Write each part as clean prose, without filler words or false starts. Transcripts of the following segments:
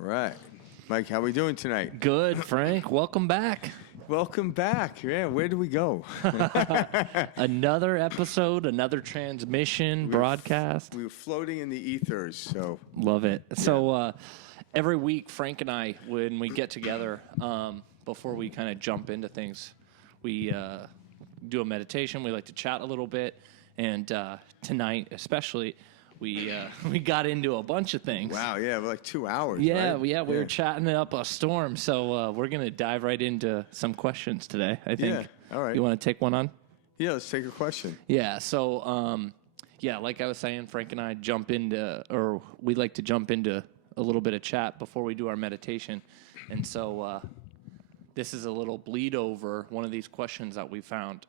All right. Mike, how we doing tonight? Good, Frank. Welcome back. Welcome back. Yeah, where do we go? Another episode, another transmission, broadcast. We were floating in the ethers, so. Love it. So every week, Frank and I, when we get together, before we kind of jump into things, we do a meditation. We like to chat a little bit. And tonight, especially, we got into a bunch of things. Wow, yeah, like 2 hours. Yeah, right? we were chatting up a storm. So we're going to dive right into some questions today, I think. Yeah, all right. You want to take one on? Yeah, let's take a question. Yeah, so, like I was saying, Frank and I we like to jump into a little bit of chat before we do our meditation. And so this is a little bleed over. One of these questions that we found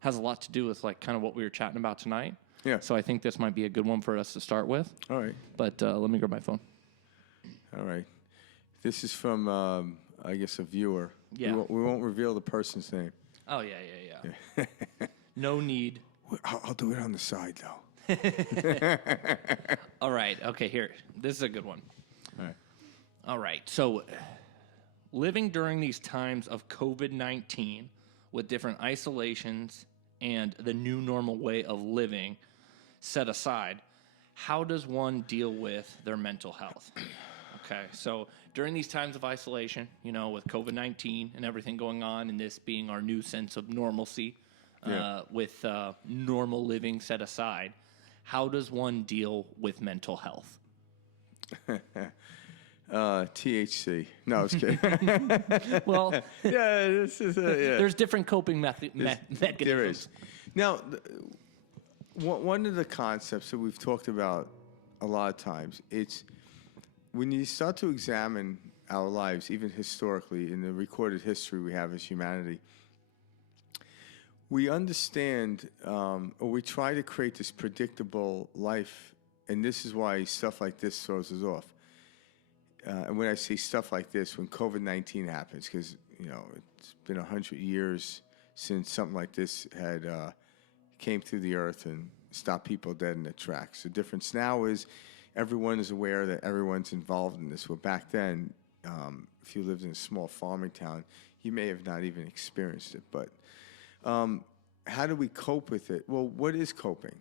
has a lot to do with like kind of what we were chatting about tonight. Yeah. So I think this might be a good one for us to start with. All right. But let me grab my phone. All right. This is from, I guess, a viewer. Yeah. We won't reveal the person's name. Oh, yeah. No need. I'll do it on the side, though. All right. Okay, here. This is a good one. All right. All right. So living during these times of COVID-19 with different isolations and the new normal way of living set aside, how does one deal with their mental health? Okay, so during these times of isolation, with COVID-19 and everything going on and this being our new sense of normalcy, with normal living set aside, how does one deal with mental health? THC. No, I was kidding. Well, this is there's different coping mechanisms. There is. Now, one of the concepts that we've talked about a lot of times, it's when you start to examine our lives, even historically, in the recorded history we have as humanity, we understand, or we try to create this predictable life, and this is why stuff like this throws us off. And when I say stuff like this, when COVID-19 happens, because, it's been 100 years since something like this had came through the earth and stopped people dead in their tracks. The difference now is everyone is aware that everyone's involved in this. Well, back then, if you lived in a small farming town, you may have not even experienced it. But how do we cope with it? Well, what is coping?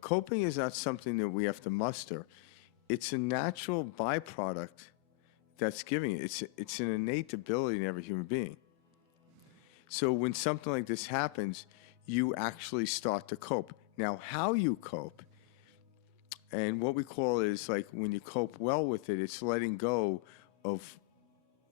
Coping is not something that we have to muster. It's a natural byproduct that's giving it. It's an innate ability in every human being. So when something like this happens, you actually start to cope. Now, how you cope, and what we call is like when you cope well with it, it's letting go of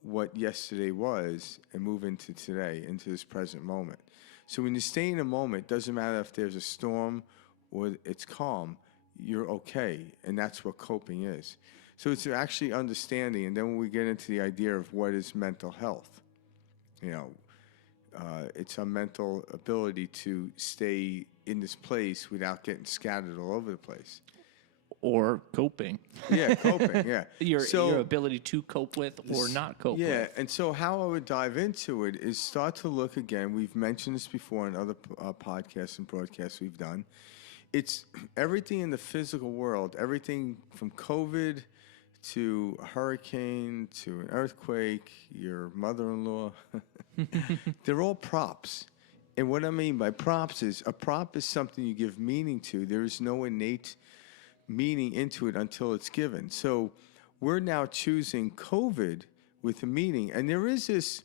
what yesterday was and move into today, into this present moment. So when you stay in a moment, doesn't matter if there's a storm or it's calm, you're okay, and that's what coping is. So it's actually understanding, and then when we get into the idea of what is mental health, it's our mental ability to stay in this place without getting scattered all over the place. Or coping. Yeah, coping, yeah. Your ability to cope with or not cope with. Yeah, and so how I would dive into it is start to look again. We've mentioned this before in other podcasts and broadcasts we've done. It's everything in the physical world, everything from COVID to a hurricane to an earthquake, your mother-in-law. They're all props. And what I mean by props is a prop is something you give meaning to. There is no innate meaning into it until it's given. So we're now choosing COVID with a meaning. And there is this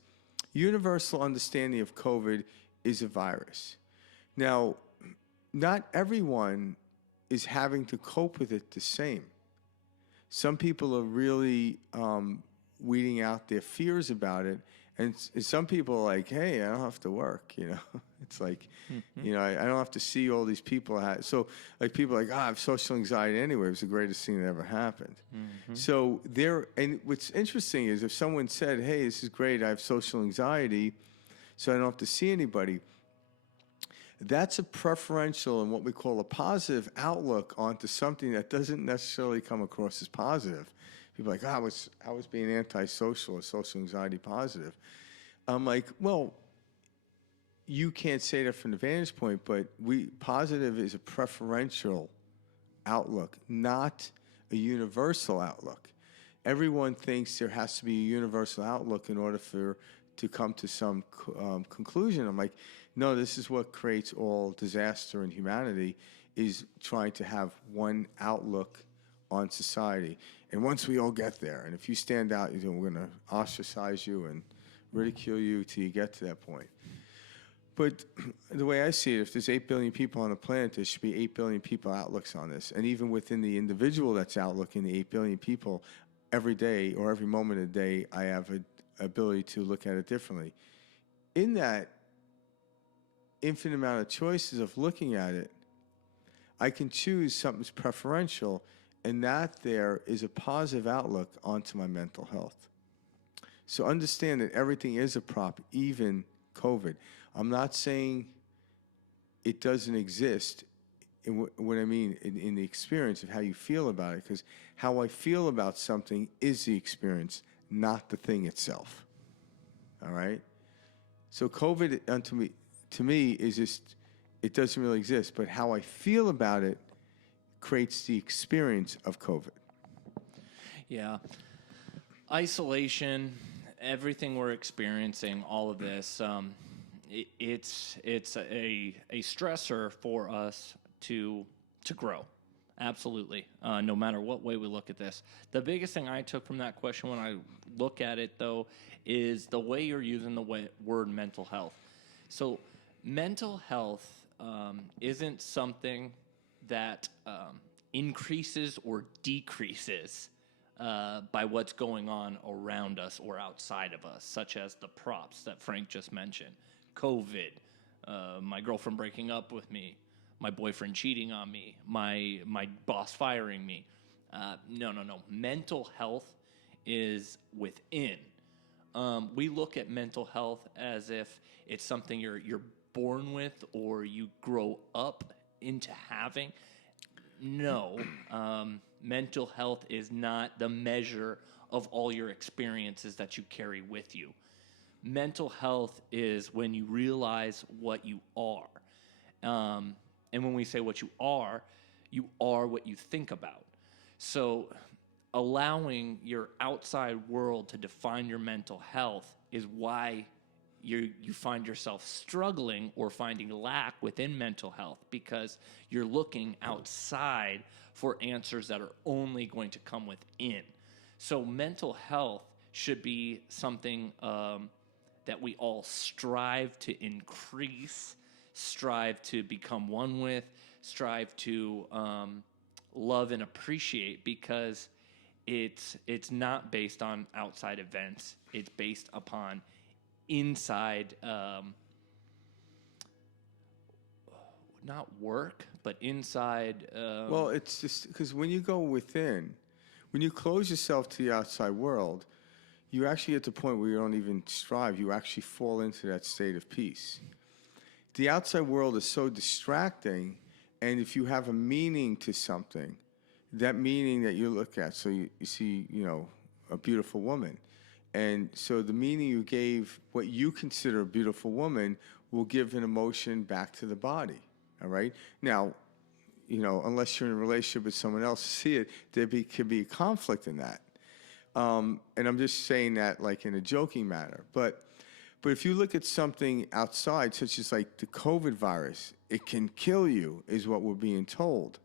universal understanding of COVID is a virus. Now, not everyone is having to cope with it the same. Some people are really weeding out their fears about it, and some people are like, hey, I don't have to work, It's like, I don't have to see all these people. So, like, people are like, I have social anxiety anyway. It was the greatest thing that ever happened. Mm-hmm. So and what's interesting is if someone said, hey, this is great, I have social anxiety, so I don't have to see anybody, that's a preferential and what we call a positive outlook onto something that doesn't necessarily come across as positive. People are like, I was being antisocial or social anxiety positive. I'm like, well, you can't say that from the vantage point, but positive is a preferential outlook, not a universal outlook. everyone thinks there has to be a universal outlook in order to come to some conclusion. I'm like, no, this is what creates all disaster in humanity, is trying to have one outlook on society. And once we all get there, and if you stand out, we're going to ostracize you and ridicule you till you get to that point. But the way I see it, if there's 8 billion people on the planet, there should be 8 billion people outlooks on this. And even within the individual that's outlooking the 8 billion people, every day or every moment of the day, I have an ability to look at it differently. In that infinite amount of choices of looking at it, I can choose something's preferential, and that there is a positive outlook onto my mental health. So understand that everything is a prop, even COVID. I'm not saying it doesn't exist in what I mean in the experience of how you feel about it, because how I feel about something is the experience, not the thing itself. All right? So COVID to me is just, it doesn't really exist, but how I feel about it creates the experience of COVID. Yeah. Isolation, everything we're experiencing, all of this, it's a stressor for us to grow. Absolutely. No matter what way we look at this. The biggest thing I took from that question when I look at it, though, is the way you're using the word mental health. So mental health isn't something that increases or decreases by what's going on around us or outside of us, such as the props that Frank just mentioned. COVID, my girlfriend breaking up with me, my boyfriend cheating on me, my boss firing me. No. Mental health is within. We look at mental health as if it's something you're born with or you grow up into having. No, mental health is not the measure of all your experiences that you carry with you. Mental health is when you realize what you are. And when we say what you are what you think about. So allowing your outside world to define your mental health is why you find yourself struggling or finding lack within mental health, because you're looking outside for answers that are only going to come within. So mental health should be something that we all strive to increase, strive to become one with, strive to love and appreciate, because it's not based on outside events. It's based upon inside, not work, but inside. Well, it's just because when you go within, when you close yourself to the outside world, you actually get to the point where you don't even strive. You actually fall into that state of peace. The outside world is so distracting, and if you have a meaning to something, that meaning that you look at, so you see, a beautiful woman. And so the meaning you gave what you consider a beautiful woman will give an emotion back to the body, all right? Now, unless you're in a relationship with someone else to see it, could be a conflict in that. And I'm just saying that like in a joking manner. But if you look at something outside, such as like the COVID virus, it can kill you, is what we're being told.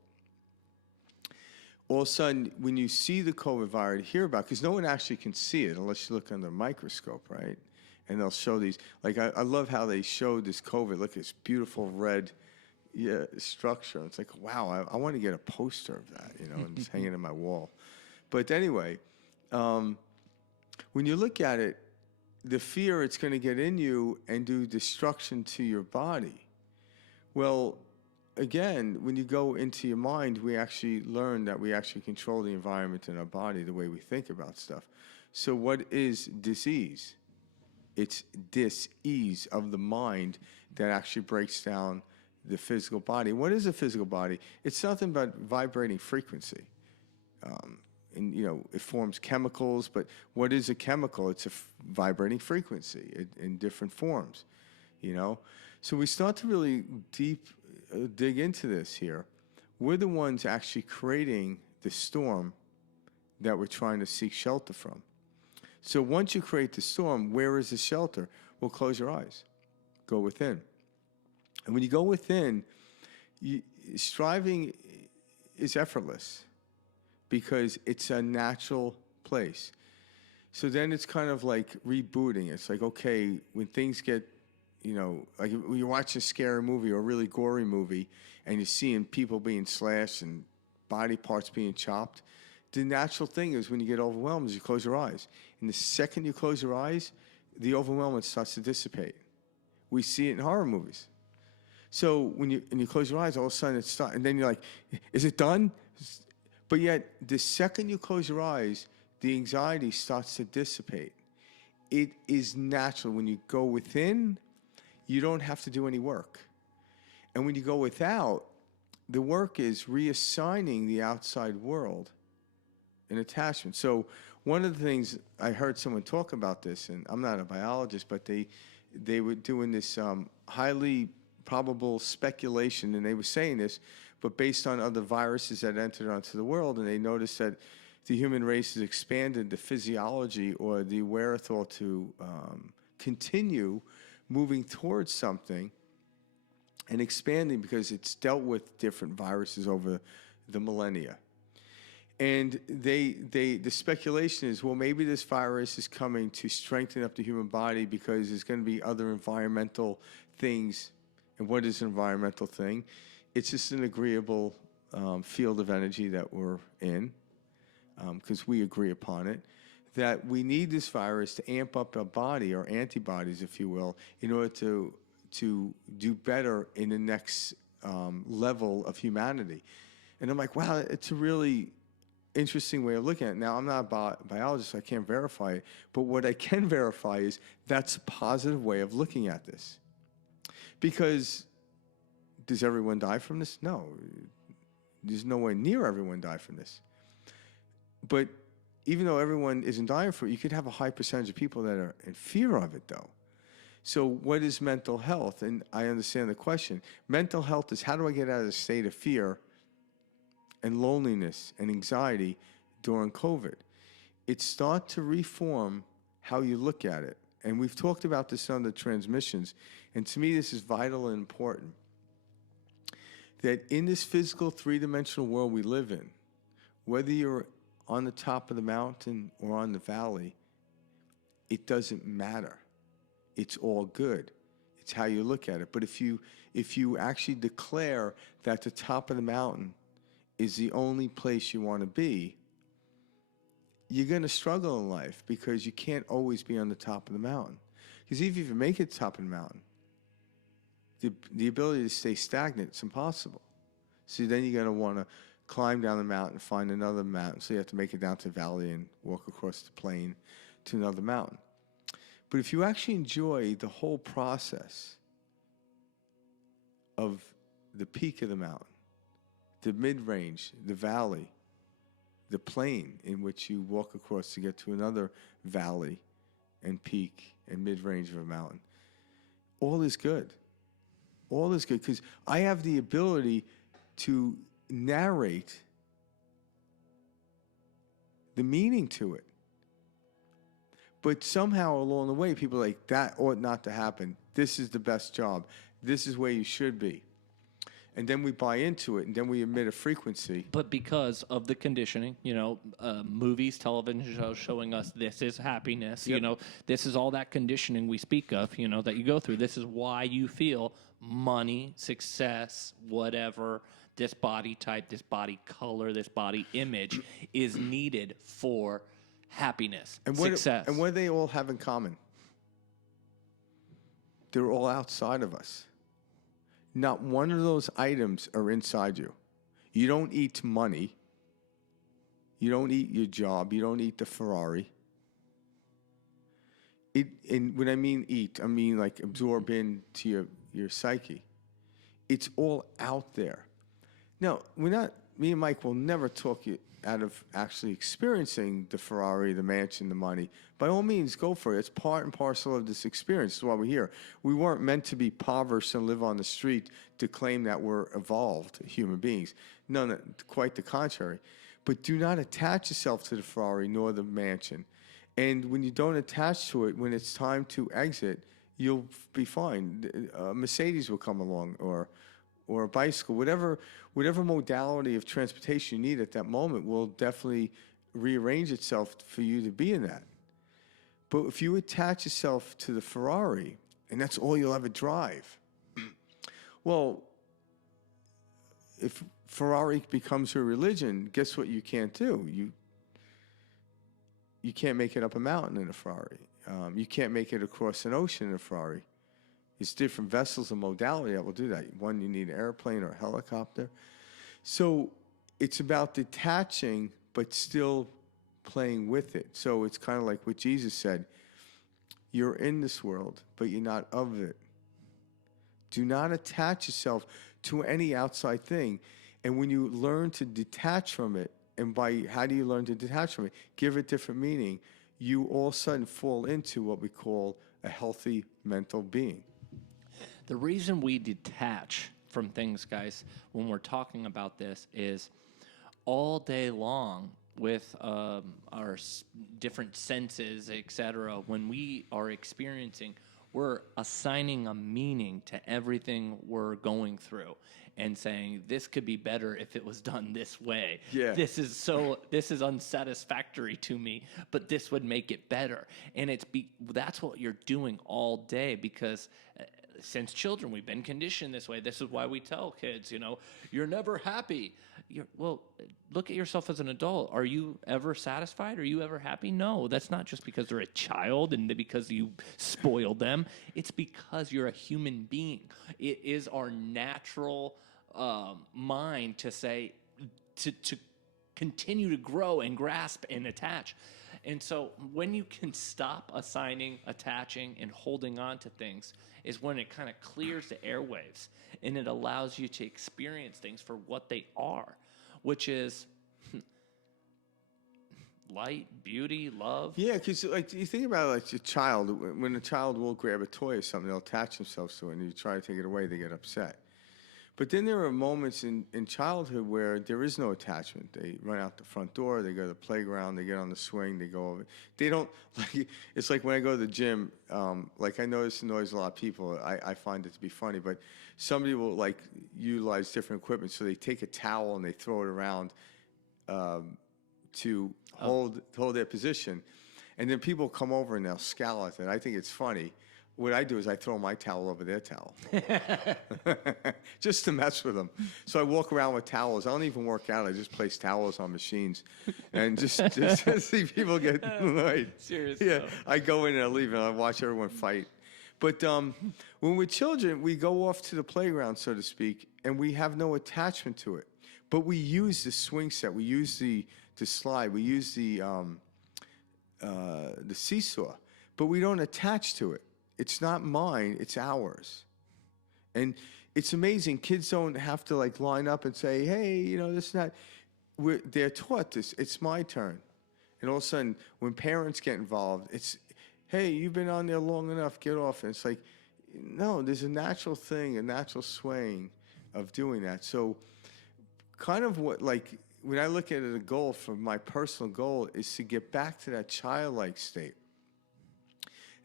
All of a sudden, when you see the COVID virus, hear about, because no one actually can see it unless you look under a microscope, right? And they'll show these, like I love how they showed this COVID, look at this beautiful red structure. It's like, wow, I want to get a poster of that, and just hang it on my wall. But anyway, when you look at it, the fear it's going to get in you and do destruction to your body. Well, again, when you go into your mind, we actually learn that we actually control the environment in our body, the way we think about stuff. So what is disease? It's dis-ease of the mind that actually breaks down the physical body. What is a physical body? It's nothing but vibrating frequency. And, it forms chemicals, but what is a chemical? It's a vibrating frequency in different forms, So we start to really dig into this here. We're the ones actually creating the storm that we're trying to seek shelter from. So once you create the storm, where is the shelter? Well, close your eyes. Go within. And when you go within, striving is effortless because it's a natural place. So then it's kind of like rebooting. It's like, okay, when things get, like when you're watching a scary movie or a really gory movie and you're seeing people being slashed and body parts being chopped, the natural thing is when you get overwhelmed is you close your eyes. And the second you close your eyes, the overwhelmment starts to dissipate. We see it in horror movies. So when you close your eyes, all of a sudden it starts, and then you're like, is it done? But yet, the second you close your eyes, the anxiety starts to dissipate. It is natural. When you go within, you don't have to do any work. And when you go without, the work is reassigning the outside world an attachment. So one of the things, I heard someone talk about this, and I'm not a biologist, but they were doing this highly probable speculation, and they were saying this, but based on other viruses that entered onto the world, and they noticed that the human race has expanded the physiology or the wherewithal to continue moving towards something and expanding because it's dealt with different viruses over the millennia. And the speculation is, well, maybe this virus is coming to strengthen up the human body because there's going to be other environmental things. And what is an environmental thing? It's just an agreeable field of energy that we're in, because we agree upon it, that we need this virus to amp up our body, or antibodies, if you will, in order to do better in the next level of humanity. And I'm like, wow, it's a really interesting way of looking at it. Now, I'm not a biologist, so I can't verify it, but what I can verify is that's a positive way of looking at this. Because does everyone die from this? No. There's nowhere near everyone die from this. But even though everyone isn't dying for it, you could have a high percentage of people that are in fear of it, though. So what is mental health? And I understand the question. Mental health is, how do I get out of the state of fear and loneliness and anxiety during COVID? It starts to reform how you look at it. And we've talked about this on the transmissions. And to me, this is vital and important. That in this physical three-dimensional world we live in, whether you're on the top of the mountain or on the valley, it doesn't matter. It's all good. It's how you look at it. But if you actually declare that the top of the mountain is the only place you want to be, you're going to struggle in life because you can't always be on the top of the mountain. Because even if you make it to the top of the mountain, the ability to stay stagnant is impossible. So then you're going to want to climb down the mountain and find another mountain. So you have to make it down to the valley and walk across the plain to another mountain. But if you actually enjoy the whole process of the peak of the mountain, the mid-range, the valley, the plain in which you walk across to get to another valley and peak and mid-range of a mountain, all is good. All is good because I have the ability to narrate the meaning to it. But somehow along the way, people are like, that ought not to happen. This is the best job. This is where you should be. And then we buy into it, and then we emit a frequency. But because of the conditioning, movies, television shows showing us this is happiness, Yep. This is all that conditioning we speak of, that you go through. This is why you feel money, success, whatever, this body type, this body color, this body image is needed for happiness, success. And what do they all have in common? They're all outside of us. Not one of those items are inside you. You don't eat money. You don't eat your job. You don't eat the Ferrari. And when I mean eat, I mean like absorb into your psyche. It's all out there. Now, me and Mike will never talk you out of actually experiencing the Ferrari, the mansion, the money. By all means, go for it. It's part and parcel of this experience. That's why we're here. We weren't meant to be impoverished and live on the street to claim that we're evolved human beings. No, quite the contrary. But do not attach yourself to the Ferrari nor the mansion. And when you don't attach to it, when it's time to exit, you'll be fine. A Mercedes will come along, or a bicycle, whatever modality of transportation you need at that moment will definitely rearrange itself for you to be in that. But if you attach yourself to the Ferrari, and that's all you'll ever drive, well, if Ferrari becomes your religion, guess what you can't do? You can't make it up a mountain in a Ferrari. You can't make it across an ocean in a Ferrari. It's different vessels and modality that will do that. One, you need an airplane or a helicopter. So it's about detaching, but still playing with it. So it's kind of like what Jesus said. You're in this world, but you're not of it. Do not attach yourself to any outside thing. And when you learn to detach from it, and by how do you learn to detach from it? Give it different meaning. You all of a sudden fall into what we call a healthy mental being. The reason we detach from things, guys, when we're talking about this is all day long with our different senses, etc., when we are experiencing, we're assigning a meaning to everything we're going through and saying, this could be better if it was done this way. Yeah. This is unsatisfactory to me, but this would make it better. And that's what you're doing all day, because since children, we've been conditioned this way. This is why we tell kids, you're never happy. Well, look at yourself as an adult. Are you ever satisfied? Are you ever happy? No, that's not just because they're a child and because you spoiled them. It's because you're a human being. It is our natural mind to say, to continue to grow and grasp and attach. And so when you can stop assigning, attaching, and holding on to things is when it kind of clears the airwaves and it allows you to experience things for what they are, which is light, beauty, love. Yeah, because like you think about it, like a child. When a child will grab a toy or something, they'll attach themselves to it, and you try to take it away, they get upset. But then there are moments in childhood where there is no attachment. They run out the front door, they go to the playground, they get on the swing, they go over. They don't, like, it's like when I go to the gym, like I notice it annoys a lot of people. I find it to be funny, but somebody will like utilize different equipment. So they take a towel and they throw it around to hold their position. And then people come over and they'll scowl at it. I think it's funny. What I do is I throw my towel over their towel, just to mess with them. So I walk around with towels. I don't even work out. I just place towels on machines, and just see people get annoyed. Seriously. Yeah, I go in and I leave, and I watch everyone fight. But when we're children, we go off to the playground, so to speak, and we have no attachment to it. But we use the swing set. We use the slide. We use the seesaw. But we don't attach to it. It's not mine, it's ours. And it's amazing. Kids don't have to like line up and say, hey, this is not. They're taught this. It's my turn. And all of a sudden, when parents get involved, it's, hey, you've been on there long enough, get off. And it's like, no, there's a natural thing, a natural swaying of doing that. So kind of what, like, when I look at it, a goal for my personal goal is to get back to that childlike state.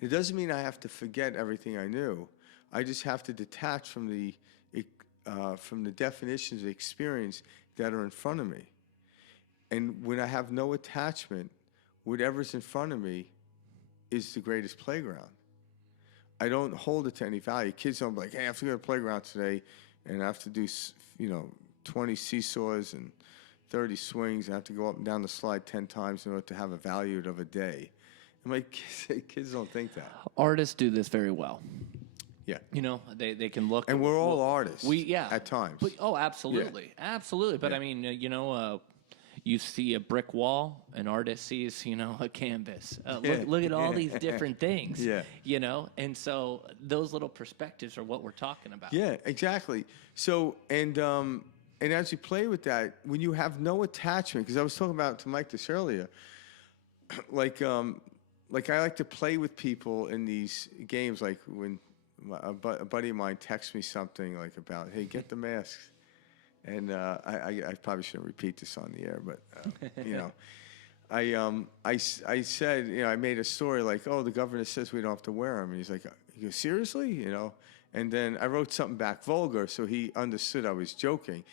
It doesn't mean I have to forget everything I knew. I just have to detach from the definitions of experience that are in front of me. And when I have no attachment, whatever's in front of me is the greatest playground. I don't hold it to any value. Kids don't be like, hey, I have to go to the playground today, and I have to do 20 seesaws and 30 swings. I have to go up and down the slide 10 times in order to have a value of a day. And my kids don't think that. Artists do this very well. Yeah. They can look. And we're all artists. Yeah. At times. But, absolutely. Yeah. Absolutely. But, I mean, you see a brick wall, an artist sees, a canvas. Look at all these different things. Yeah. And so those little perspectives are what we're talking about. Yeah, exactly. So, and as you play with that, when you have no attachment, because I was talking about to Mike this earlier, like I like to play with people in these games, like when a buddy of mine texts me something like about, hey, get the masks. And I probably shouldn't repeat this on the air, but you know, I said, you know, I made a story like, oh, the governor says we don't have to wear them, and he's like, you go, seriously, you know. And then I wrote something back vulgar, so he understood I was joking.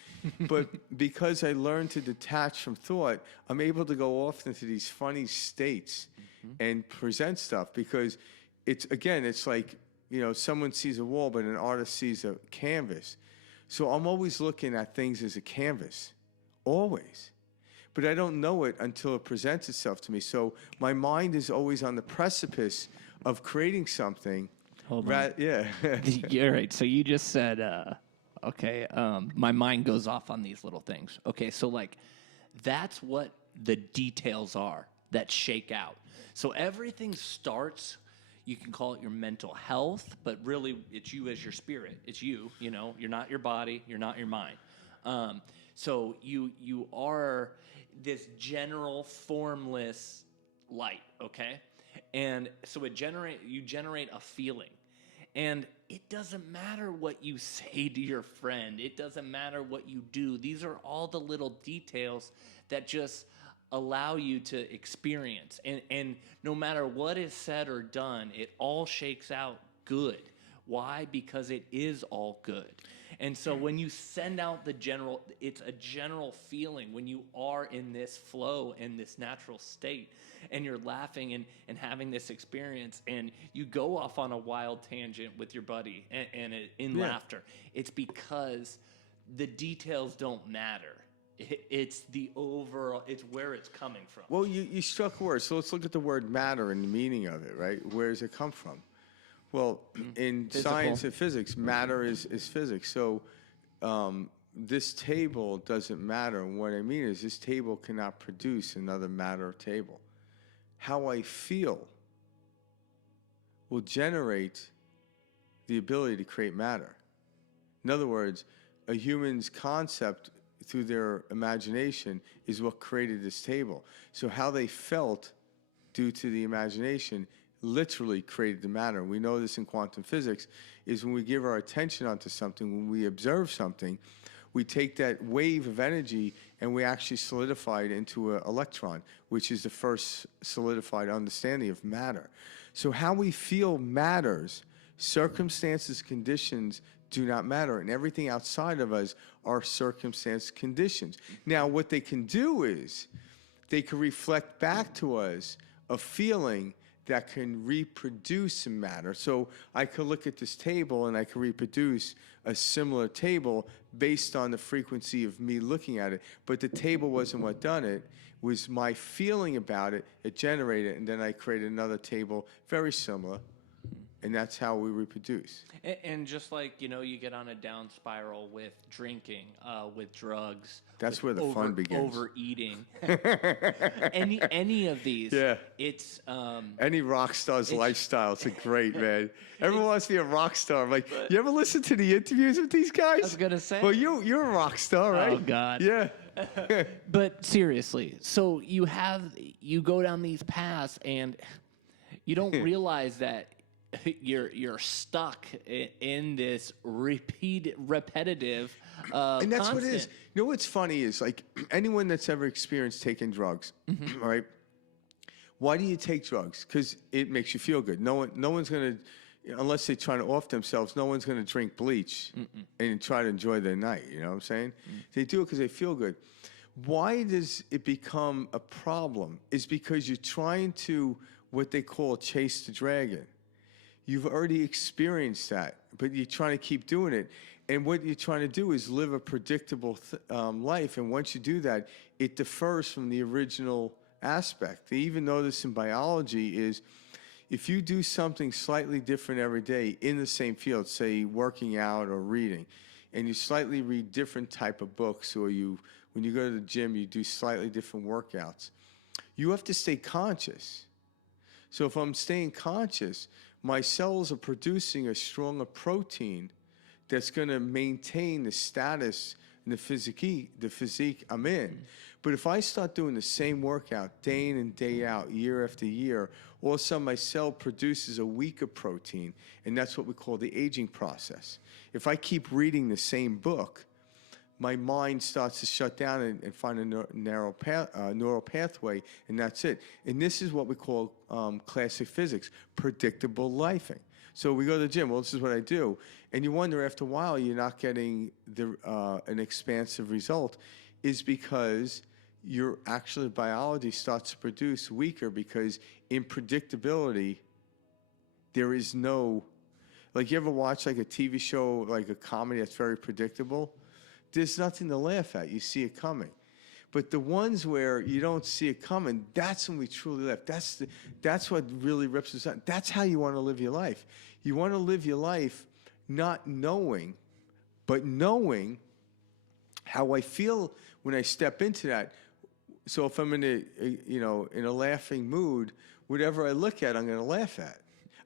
But because I learned to detach from thought, I'm able to go off into these funny states and present stuff, because it's like, you know, someone sees a wall, but an artist sees a canvas. So I'm always looking at things as a canvas, always. But I don't know it until it presents itself to me. So my mind is always on the precipice of creating something. Hold on. Yeah. You're right. So you just said, okay, my mind goes off on these little things. Okay, so like that's what the details are that shake out. So everything starts, you can call it your mental health, but really it's you as your spirit. It's you, you know, you're not your body, you're not your mind. So you are this general formless light, okay? And so you generate a feeling. And it doesn't matter what you say to your friend. It doesn't matter what you do. These are all the little details that just allow you to experience. And no matter what is said or done, it all shakes out good. Why? Because it is all good. And so when you send out it's a general feeling when you are in this flow, in this natural state, and you're laughing and having this experience, and you go off on a wild tangent with your buddy in laughter. It's because the details don't matter. It's the overall, it's where it's coming from. Well, you struck words. So let's look at the word matter and the meaning of it, right? Where does it come from? Well, in Physical. science and physics, matter is physics. So this table doesn't matter. And what I mean is this table cannot produce another matter table. How I feel will generate the ability to create matter. In other words, a human's concept through their imagination is what created this table. So how they felt due to the imagination literally created the matter. We know this in quantum physics, is when we give our attention onto something, when we observe something, we take that wave of energy and we actually solidify it into an electron, which is the first solidified understanding of matter. So how we feel matters. Circumstances, conditions do not matter, and everything outside of us are circumstance conditions. Now, what they can do is they can reflect back to us a feeling that can reproduce matter. So I could look at this table and I could reproduce a similar table based on the frequency of me looking at it. But the table wasn't what done it. It was my feeling about it. It generated it, and then I created another table very similar. And that's how we reproduce. And just like, you know, you get on a down spiral with drinking, with drugs. That's with where the fun begins. Overeating. any of these. Yeah. It's any rock star's lifestyle. It's a great, man. Everyone wants to be a rock star. I'm like, you ever listen to the interviews with these guys? I was gonna say. Well, you're a rock star, right? Oh God. Yeah. But seriously, so you go down these paths and you don't realize that you're stuck in this repetitive and that's constant. what it is. You know what's funny is, like, anyone that's ever experienced taking drugs, right? Why do you take drugs? Because it makes you feel good. No one's gonna, unless they're trying to off themselves, no one's gonna drink bleach and try to enjoy their night. You know what I'm saying? They do it because they feel good. Why does it become a problem? Is because you're trying to, what they call, chase the dragon. You've already experienced that, but you're trying to keep doing it. And what you're trying to do is live a predictable life. And once you do that, it differs from the original aspect. They even know this in biology is if you do something slightly different every day in the same field, say working out or reading, and you slightly read different type of books, or when you go to the gym, you do slightly different workouts, you have to stay conscious. So if I'm staying conscious, my cells are producing a stronger that's going to maintain the status and the physique I'm in. But if I start doing the same workout day in and day out, year after year, all of a sudden my cell produces a weaker protein, and that's what we call the aging process. If I keep reading the same book, my mind starts to shut down and find a narrow neural pathway, and that's it. And this is what we call classic physics, predictable lifing. So we go to the gym. Well, this is what I do, and you wonder after a while you're not getting an expansive result, is because your actual biology starts to produce weaker, because in predictability there is no, like, you ever watch like a TV show, like a comedy that's very predictable? There's nothing to laugh at. You see it coming. But the ones where you don't see it coming, that's when we truly laugh. That's what really rips us out. That's how you want to live your life. You want to live your life not knowing, but knowing how I feel when I step into that. So if I'm in a laughing mood, whatever I look at, I'm going to laugh at.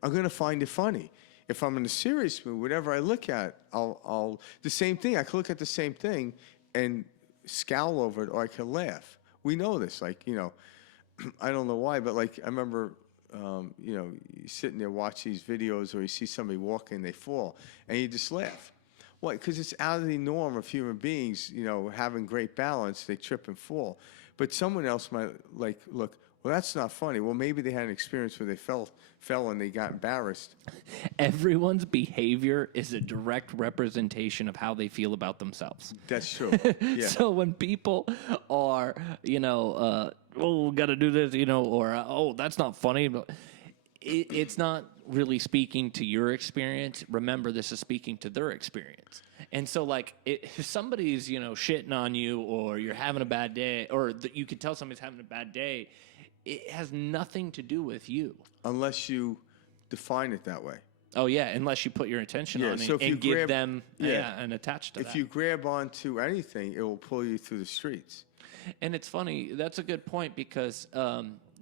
I'm going to find it funny. If I'm in a serious mood, whatever I look at, I'll the same thing. I can look at the same thing and scowl over it, or I can laugh. We know this. Like, I don't know why, but like I remember, you sitting there watch these videos, or you see somebody walking, they fall, and you just laugh. Why? Because it's out of the norm of human beings, having great balance. They trip and fall. But someone else might like, look, well, that's not funny. Well, maybe they had an experience where they fell and they got embarrassed. Everyone's behavior is a direct representation of how they feel about themselves. That's true. Yeah. So when people are, oh, got to do this, or, oh, that's not funny, but it's not really speaking to your experience. Remember, this is speaking to their experience. And so, like, if somebody's, shitting on you, or you're having a bad day, or you can tell somebody's having a bad day, it has nothing to do with you. Unless you define it that way. Oh, yeah, unless you put your attention on so it and give them and attach to that. If you grab onto anything, it will pull you through the streets. And it's funny, that's a good point, because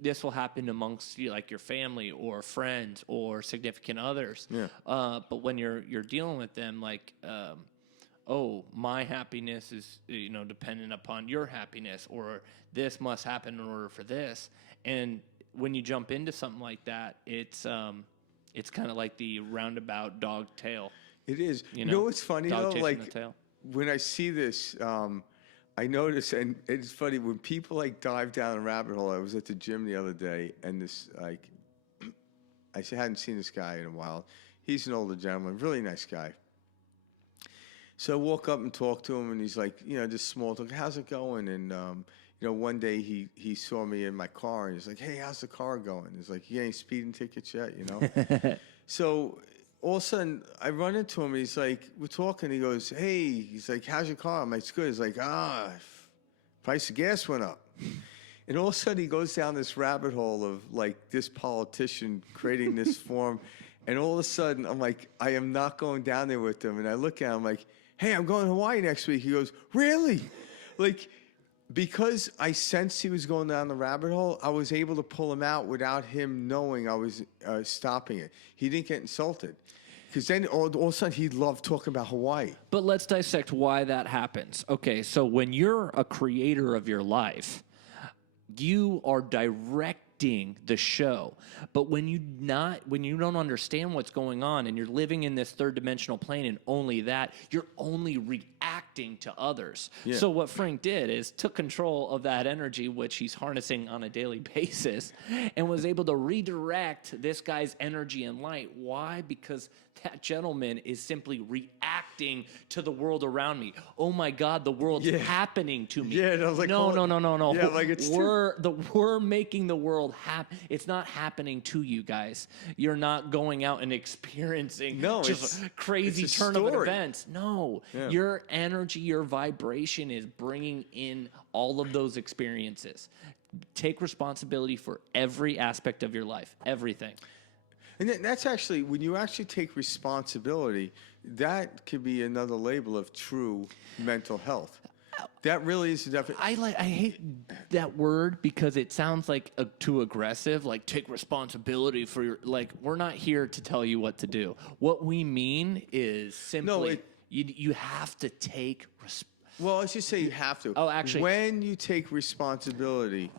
this will happen amongst like your family or friends or significant others. Yeah. But when you're dealing with them, like, oh, my happiness is dependent upon your happiness, or this must happen in order for this. And when you jump into something like that, it's kind of like the roundabout dog tail. It is. You know what's funny though? Like, the tail. When I see this, I notice, and it's funny when people like dive down a rabbit hole. I was at the gym the other day, and this I hadn't seen this guy in a while. He's an older gentleman, really nice guy. So I walk up and talk to him, and he's like, just small talk. How's it going? And one day he saw me in my car, and he's like, hey, how's the car going? He's like, you ain't speeding tickets yet, So all of a sudden, I run into him, and he's like, we're talking. He goes, hey, he's like, how's your car? I'm like, it's good. He's like, price of gas went up. And all of a sudden, he goes down this rabbit hole of like this politician creating this form. And all of a sudden, I'm like, I am not going down there with him. And I look at him like, hey, I'm going to Hawaii next week. He goes, really? Like, because I sensed he was going down the rabbit hole, I was able to pull him out without him knowing I was stopping it. He didn't get insulted. Because then all of a sudden, he loved talking about Hawaii. But let's dissect why that happens. Okay, so when you're a creator of your life, you are directing the show. But when you don't understand what's going on, and you're living in this third dimensional plane, and only that, you're only reacting to others. Yeah. So what Frank did is took control of that energy, which he's harnessing on a daily basis, and was able to redirect this guy's energy and light. Why? Because that gentleman is simply reacting to the world around me. Oh my God, the world's happening to me. Yeah, and I was like, no. Yeah, like we're making the world happen. It's not happening to you guys. You're not going out and experiencing just crazy turn of events. No, your energy, your vibration is bringing in all of those experiences. Take responsibility for every aspect of your life, everything. And that's actually, when you actually take responsibility, that could be another label of true mental health. That really is the definition. I hate that word because it sounds like too aggressive. Like, take responsibility for your. Like, we're not here to tell you what to do. What we mean is simply you have to take. Well, I should say you have to. Oh, actually, when you take responsibility,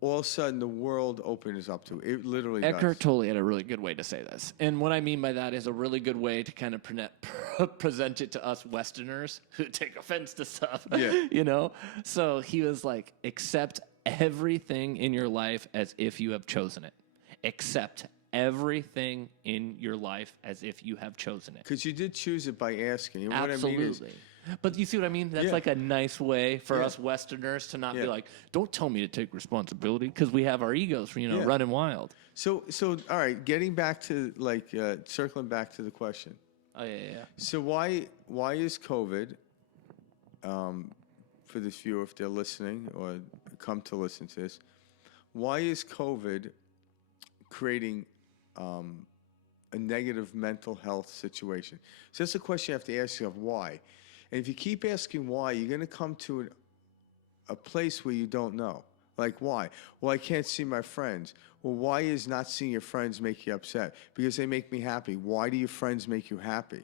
all of a sudden the world opens up to it. It literally Eckhart does. Tolle had a really good way to say this. And what I mean by that is a really good way to kind of present it to us Westerners who take offense to stuff. Yeah. You know? So he was like, accept everything in your life as if you have chosen it. Accept everything in your life as if you have chosen it. Because you did choose it by asking. And what Absolutely. I mean is, but you see what I mean? That's Yeah. like a nice way for Yeah. us Westerners to not be Yeah. like, don't tell me to take responsibility, because we have our egos, Yeah. running wild. so all right, getting back to circling back to the question. Oh, yeah. So why is COVID, for this viewer, if they're listening or come to listen to this, why is COVID creating a negative mental health situation? So that's a question you have to ask yourself, why? And if you keep asking why, you're going to come to a place where you don't know. Like, why? Well, I can't see my friends. Well, why is not seeing your friends make you upset? Because they make me happy. Why do your friends make you happy?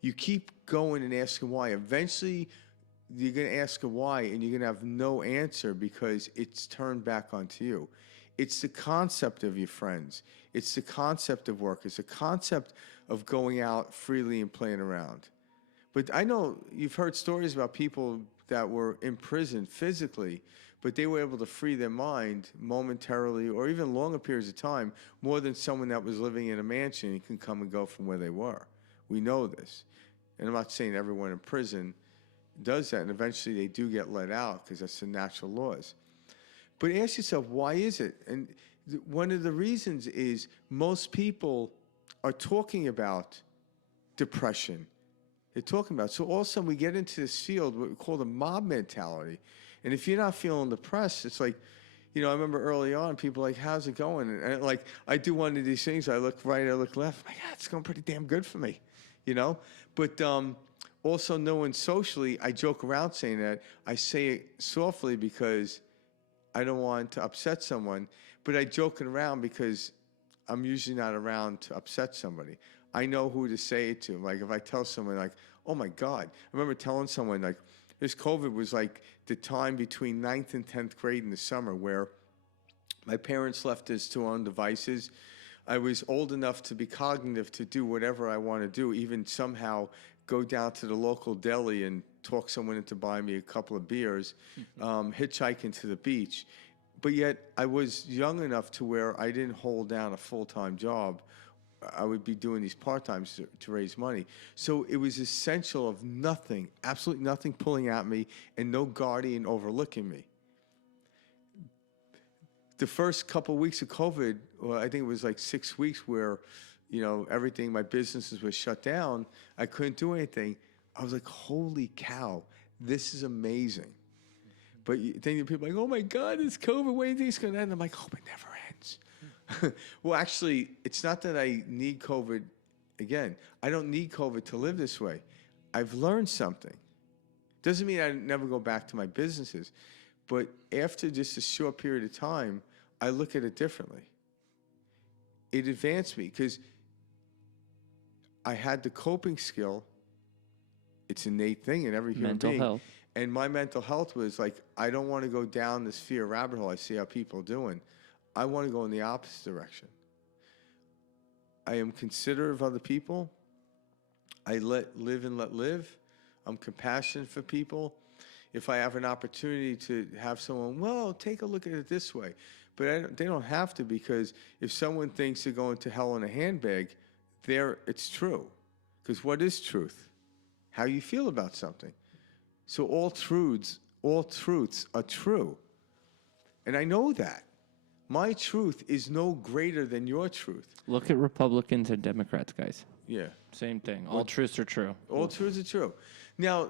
You keep going and asking why. Eventually, you're going to ask a why, and you're going to have no answer because it's turned back onto you. It's the concept of your friends. It's the concept of work. It's the concept of going out freely and playing around. But I know you've heard stories about people that were in prison physically, but they were able to free their mind momentarily or even longer periods of time more than someone that was living in a mansion and can come and go from where they were. We know this. And I'm not saying everyone in prison does that, and eventually they do get let out because that's the natural laws. But ask yourself, why is it? And one of the reasons is most people are talking about depression. They're talking about. So all of a sudden we get into this field, what we call the mob mentality. And if you're not feeling depressed, it's like, I remember early on, people like, how's it going? And like, I do one of these things. I look right, I look left. My God, it's going pretty damn good for me, But also knowing socially, I joke around saying that. I say it softly because I don't want to upset someone, but I joke around because I'm usually not around to upset somebody. I know who to say it to. Like if I tell someone like, oh my God, I remember telling someone like, this COVID was like the time between 9th and 10th grade in the summer where my parents left us to our own devices. I was old enough to be cognitive to do whatever I want to do, even somehow go down to the local deli and talk someone into buying me a couple of beers, hitchhiking to the beach. But yet I was young enough to where I didn't hold down a full-time job. I would be doing these part-times to raise money. So it was essential of nothing, absolutely nothing pulling at me and no guardian overlooking me. The first couple of weeks of COVID, well, I think it was like 6 weeks where, everything, my businesses were shut down. I couldn't do anything. I was like, holy cow, this is amazing. But then people are like, oh my God, it's COVID. When do you think it's going to end? I'm like, hope it never ends. Well, actually, it's not that I need COVID again. I don't need COVID to live this way. I've learned something. Doesn't mean I never go back to my businesses. But after just a short period of time, I look at it differently. It advanced me because I had the coping skill. It's an innate thing in every human being. Mental health. And my mental health was like, I don't want to go down this fear rabbit hole I see how people are doing. I want to go in the opposite direction. I am considerate of other people. I let live and let live. I'm compassionate for people. If I have an opportunity to have someone, well, take a look at it this way. But they don't have to, because if someone thinks they're going to hell in a handbag, it's true. Because what is truth? How you feel about something. So all truths are true. And I know that. My truth is no greater than your truth. Look at Republicans and Democrats, guys. Yeah. Same thing. All truths are true. All truths are true. Now,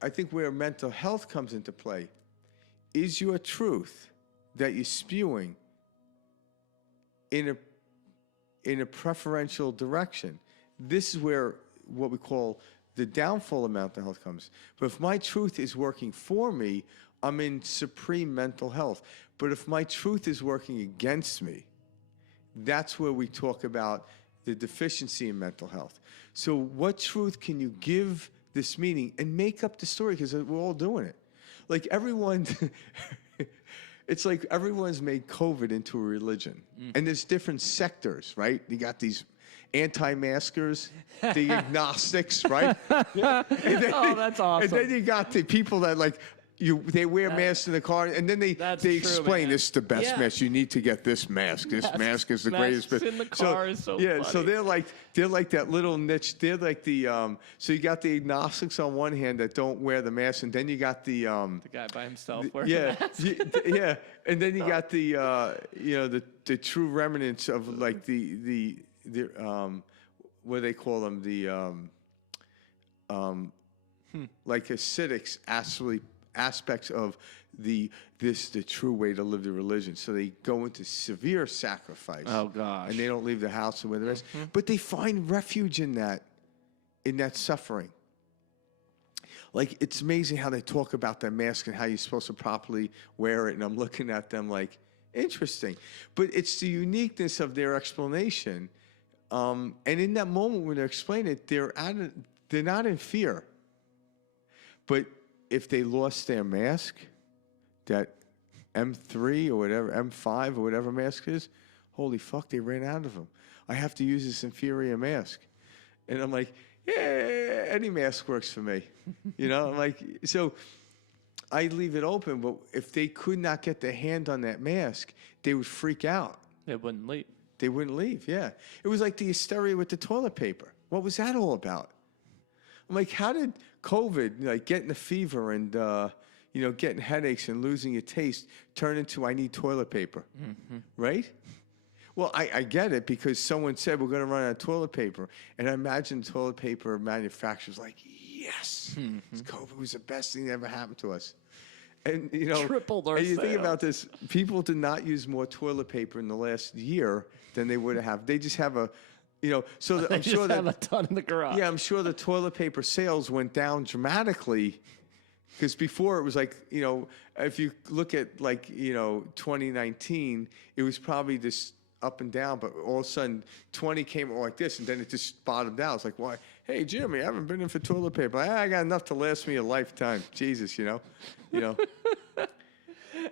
I think where mental health comes into play is your truth that you're spewing in a preferential direction. This is where what we call the downfall of mental health comes. But if my truth is working for me, I'm in supreme mental health. But if my truth is working against me, that's where we talk about the deficiency in mental health. So what truth can you give this meaning and make up the story? Because we're all doing it. Like everyone, it's like everyone's made COVID into a religion. And there's different sectors, right? You got these anti-maskers, the agnostics, right? That's awesome. And then you got the people that like they wear masks in the car, and then they true, explain man. this is the best mask. You need to get this mask. This mask is the greatest. Masks in the car is so yeah. funny. So they're like that little niche. They're like the so you got the agnostics on one hand that don't wear the mask, and then you got the guy by himself wearing yeah, the mask. yeah, and then you got the the true remnants of like the what do they call them, the like Hasidics, actually aspects of the true way to live the religion. So they go into severe sacrifice. Oh gosh. And they don't leave the house and with the rest. But they find refuge in that suffering. Like, it's amazing how they talk about that mask and how you're supposed to properly wear it. And I'm looking at them like, interesting. But it's the uniqueness of their explanation. And in that moment when they're explaining it, they're not in fear. But if they lost their mask, that M3 or whatever, M5 or whatever mask is, holy fuck, they ran out of them. I have to use this inferior mask. And I'm like, yeah, any mask works for me. I'm like, so I leave it open, but if they could not get their hand on that mask, they would freak out. They wouldn't leave. They wouldn't leave, yeah. It was like the hysteria with the toilet paper. What was that all about? I'm like, how did COVID, like getting a fever and, getting headaches and losing your taste turn into I need toilet paper, right? Well, I get it because someone said we're going to run out of toilet paper. And I imagine toilet paper manufacturers like, yes, COVID was the best thing that ever happened to us. And, tripled our and you think sales. about this, people did not use more toilet paper in the last year than they would have. They just have I'm sure have a ton in the garage. Yeah, I'm sure the toilet paper sales went down dramatically because before it was like, if you look at 2019, it was probably this up and down, but all of a sudden 20 came like this and then it just bottomed out. It's like, why? Hey, Jimmy, I haven't been in for toilet paper. I got enough to last me a lifetime. Jesus,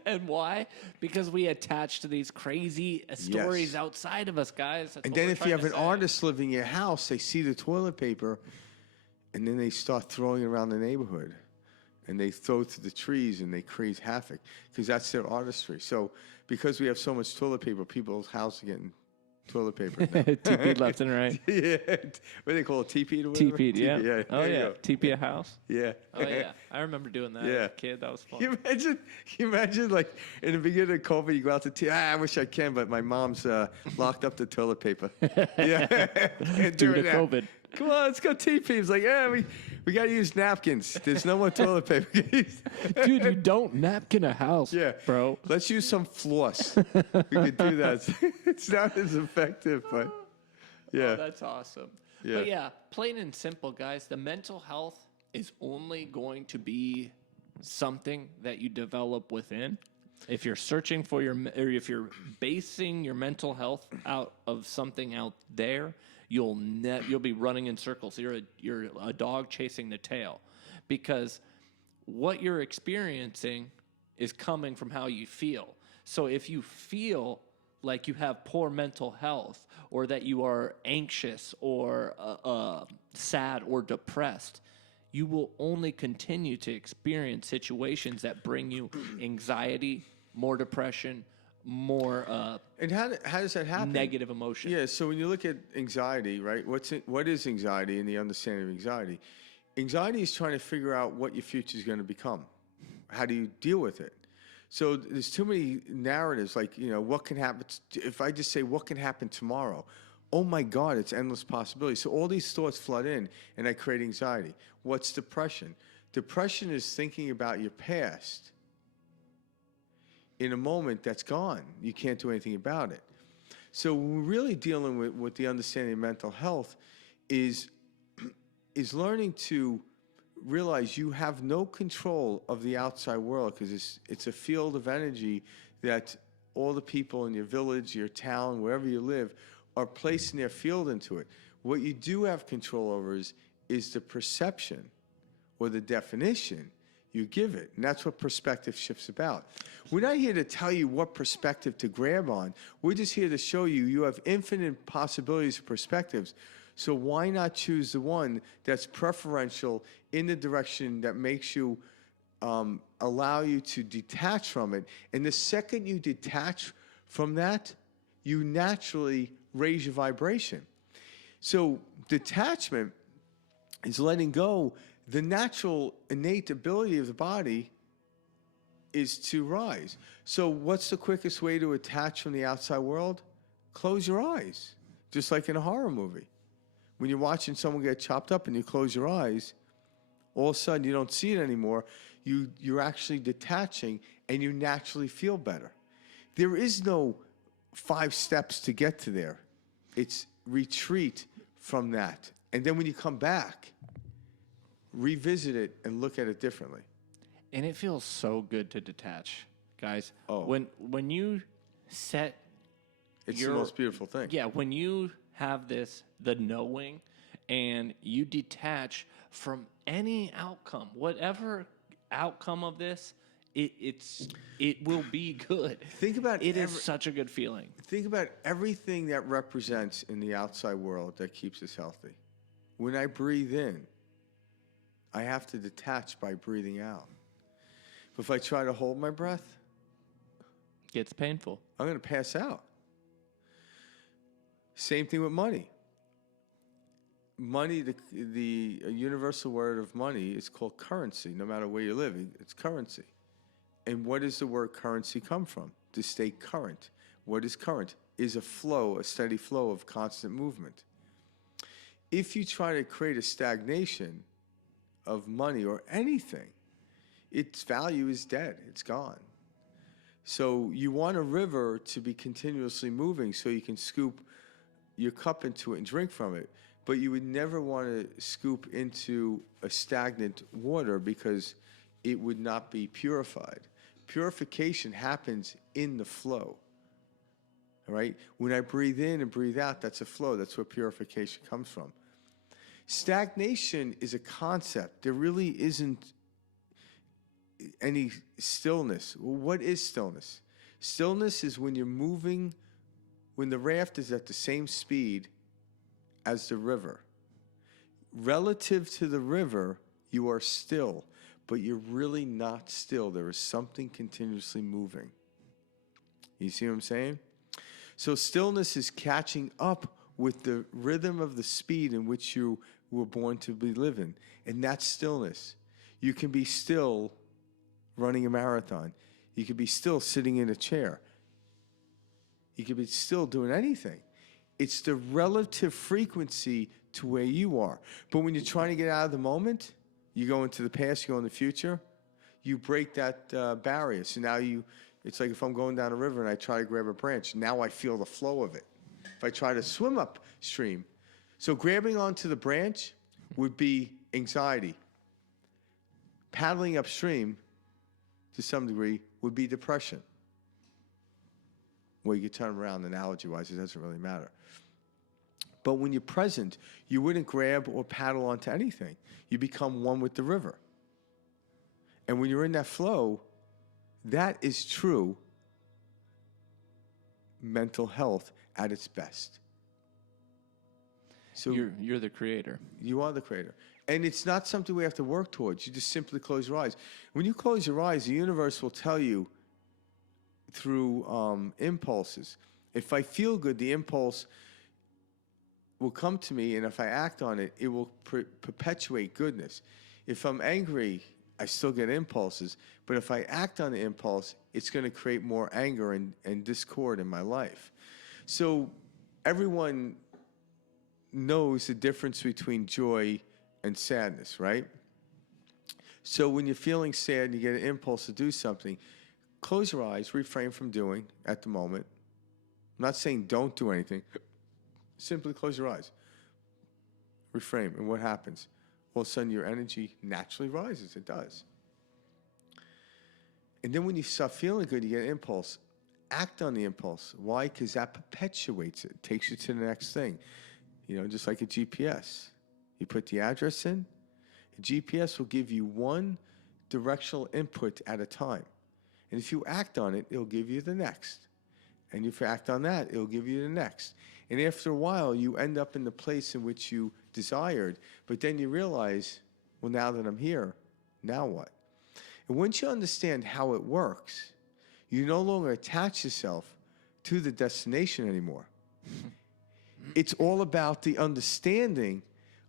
And why? Because we attach to these crazy stories outside of us, guys. That's And what then we're if you trying have to an say. artist living in your house, they see the toilet paper, and then they start throwing it around the neighborhood. And they throw it to the trees, and they create havoc, because that's their artistry. So because we have so much toilet paper, people's houses are getting toilet paper now. TP left and right. Yeah. What do they call it? TP or whatever? TP, yeah. Yeah. Oh, There you yeah. go. TP a house. Yeah. Oh, yeah. I remember doing that as a kid. That was fun. Can you imagine, like, in the beginning of COVID, you go out to I wish I can, but my mom's locked up the toilet paper. Yeah. Due to COVID. Come on, let's go TP. It's like, we got to use napkins. There's no more toilet paper. Dude, you don't napkin a house, bro. Let's use some floss. We could do that. It's not as effective, but yeah. Oh, that's awesome. Yeah. But yeah, plain and simple, guys. The mental health is only going to be something that you develop within. If you're searching for or if you're basing your mental health out of something out there, you'll be running in circles. You're a dog chasing the tail, because what you're experiencing is coming from how you feel. So if you feel like you have poor mental health, or that you are anxious or sad or depressed, you will only continue to experience situations that bring you anxiety, more depression, more and how does that happen? Negative emotion. Yeah, so when you look at anxiety, right, what is anxiety and the understanding of anxiety? Anxiety is trying to figure out what your future is going to become. How do you deal with it? So there's too many narratives, like, what can happen? If I just say, what can happen tomorrow? Oh my God, it's endless possibilities. So all these thoughts flood in, and I create anxiety. What's depression? Depression is thinking about your past in a moment that's gone. You can't do anything about it. So we're really dealing with the understanding of mental health is learning to realize you have no control of the outside world, because it's a field of energy that all the people in your village, your town, wherever you live, are placing their field into it. What you do have control over is the perception or the definition you give it. And that's what perspective shift's about. We're not here to tell you what perspective to grab on. We're just here to show you have infinite possibilities of perspectives. So why not choose the one that's preferential in the direction that makes you allow you to detach from it? And the second you detach from that, you naturally raise your vibration. So detachment is letting go. The natural innate ability of the body is to rise. So what's the quickest way to attach from the outside world? Close your eyes, just like in a horror movie. When you're watching someone get chopped up and you close your eyes, all of a sudden you don't see it anymore. You're actually detaching and you naturally feel better. There is no 5 steps to get to there. It's retreat from that. And then when you come back, revisit it and look at it differently. And it feels so good to detach, guys. Oh. When you set It's the most beautiful thing. Yeah, when you have the knowing, and you detach from any outcome, whatever outcome of this, it will be good. Think about it is such a good feeling. Think about everything that represents in the outside world that keeps us healthy. When I breathe in, I have to detach by breathing out. But if I try to hold my breath, It's painful. I'm going to pass out. Same thing with money. Money, the universal word of money is called currency. No matter where you're living, it's currency. And what does the word currency come from? To stay current. What is current? Is a flow, a steady flow of constant movement. If you try to create a stagnation of money or anything, its value is dead. It's gone. So you want a river to be continuously moving so you can scoop your cup into it and drink from it. But you would never want to scoop into a stagnant water because it would not be purified. Purification happens in the flow. All right? When I breathe in and breathe out, that's a flow. That's where purification comes from. Stagnation is a concept. There really isn't any stillness. Well, what is stillness? Stillness is when you're moving, when the raft is at the same speed as the river. Relative to the river, you are still, but you're really not still. There is something continuously moving. You see what I'm saying? So stillness is catching up with the rhythm of the speed in which you were born to be living. And that's stillness. You can be still running a marathon. You could be still sitting in a chair. You could be still doing anything. It's the relative frequency to where you are. But when you're trying to get out of the moment, you go into the past, you go in the future, you break that barrier. So now it's like if I'm going down a river and I try to grab a branch, now I feel the flow of it. If I try to swim upstream, so grabbing onto the branch would be anxiety. Paddling upstream, to some degree, would be depression. Well, you could turn around analogy-wise, it doesn't really matter. But when you're present, you wouldn't grab or paddle onto anything. You become one with the river. And when you're in that flow, that is true mental health at its best. So You're the creator. You are the creator. And it's not something we have to work towards. You just simply close your eyes. When you close your eyes, the universe will tell you through impulses. If I feel good, the impulse will come to me, and if I act on it, it will perpetuate goodness. If I'm angry, I still get impulses, but if I act on the impulse, it's going to create more anger and discord in my life. So everyone knows the difference between joy and sadness, right? So when you're feeling sad and you get an impulse to do something, close your eyes, refrain from doing at the moment. I'm not saying don't do anything. Simply close your eyes. Refrain. And what happens? All of a sudden your energy naturally rises. It does. And then when you start feeling good, you get an impulse. Act on the impulse. Why? Because that perpetuates it. Takes you to the next thing. You know, just like a GPS. You put the address in. A GPS will give you one directional input at a time. And if you act on it, it'll give you the next. And if you act on that, it'll give you the next. And after a while, you end up in the place in which you desired. But then you realize, well, now that I'm here, now what? And once you understand how it works, you no longer attach yourself to the destination anymore. It's all about the understanding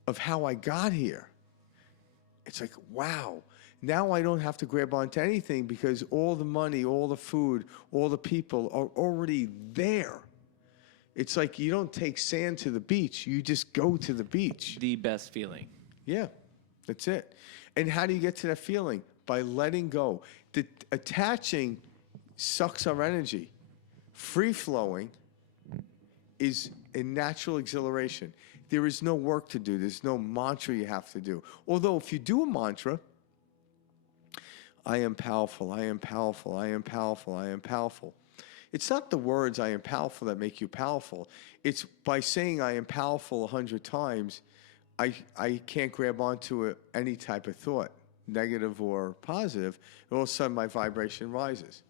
of how I got here. It's like, wow, now I don't have to grab onto anything because all the money, all the food, all the people are already there. It's like you don't take sand to the beach, you just go to the beach. The best feeling. Yeah, that's it. And how do you get to that feeling? By letting go. The attaching sucks our energy. Free-flowing is a natural exhilaration. There is no work to do. There's no mantra you have to do. Although if you do a mantra, I am powerful, I am powerful, I am powerful, I am powerful. It's not the words I am powerful that make you powerful. It's by saying I am powerful 100 times, I can't grab onto any type of thought, negative or positive. All of a sudden my vibration rises.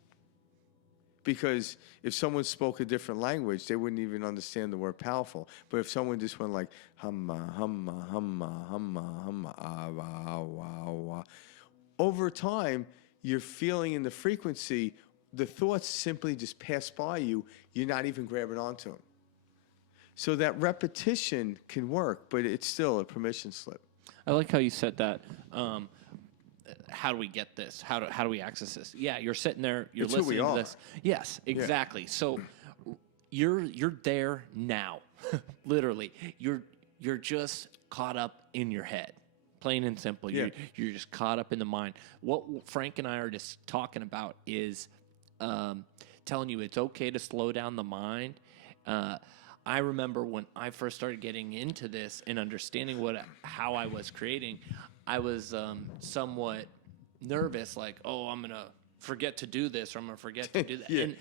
Because if someone spoke a different language, they wouldn't even understand the word powerful. But if someone just went like, humma, humma, humma, humma, humma, ah, wah, wah, wah, over time, you're feeling in the frequency, the thoughts simply just pass by you. You're not even grabbing onto them. So that repetition can work, but it's still a permission slip. I like how you said that. How do we get this? How do we access this? Yeah, you're sitting there, you're It's who we listening to are. this. Yes, exactly. Yeah. So you're there now. Literally. You're just caught up in your head. Plain and simple. Yeah. You're just caught up in the mind. What Frank and I are just talking about is telling you it's okay to slow down the mind. I remember when I first started getting into this and understanding how I was creating, I was somewhat nervous, like, oh, I'm going to forget to do this or I'm going to forget to do that. Yeah. And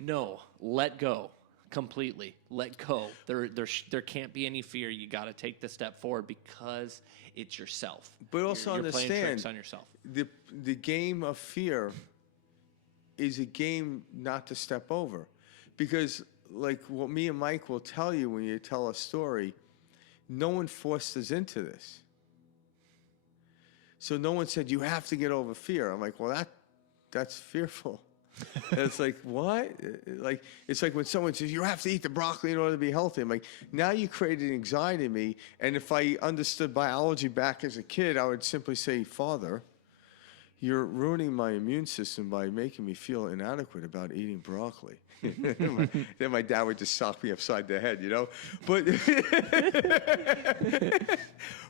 no, let go completely. Let go. There can't be any fear. You got to take the step forward because it's yourself. But also you're playing understand tricks on yourself. The game of fear is a game not to step over. Because like what me and Mike will tell you when you tell a story, no one forced us into this. So no one said, you have to get over fear. I'm like, well, that's fearful. And it's like, what? Like, it's like when someone says, you have to eat the broccoli in order to be healthy. I'm like, now you created anxiety in me. And if I understood biology back as a kid, I would simply say, Father, you're ruining my immune system by making me feel inadequate about eating broccoli. Then my dad would just sock me upside the head, you know? But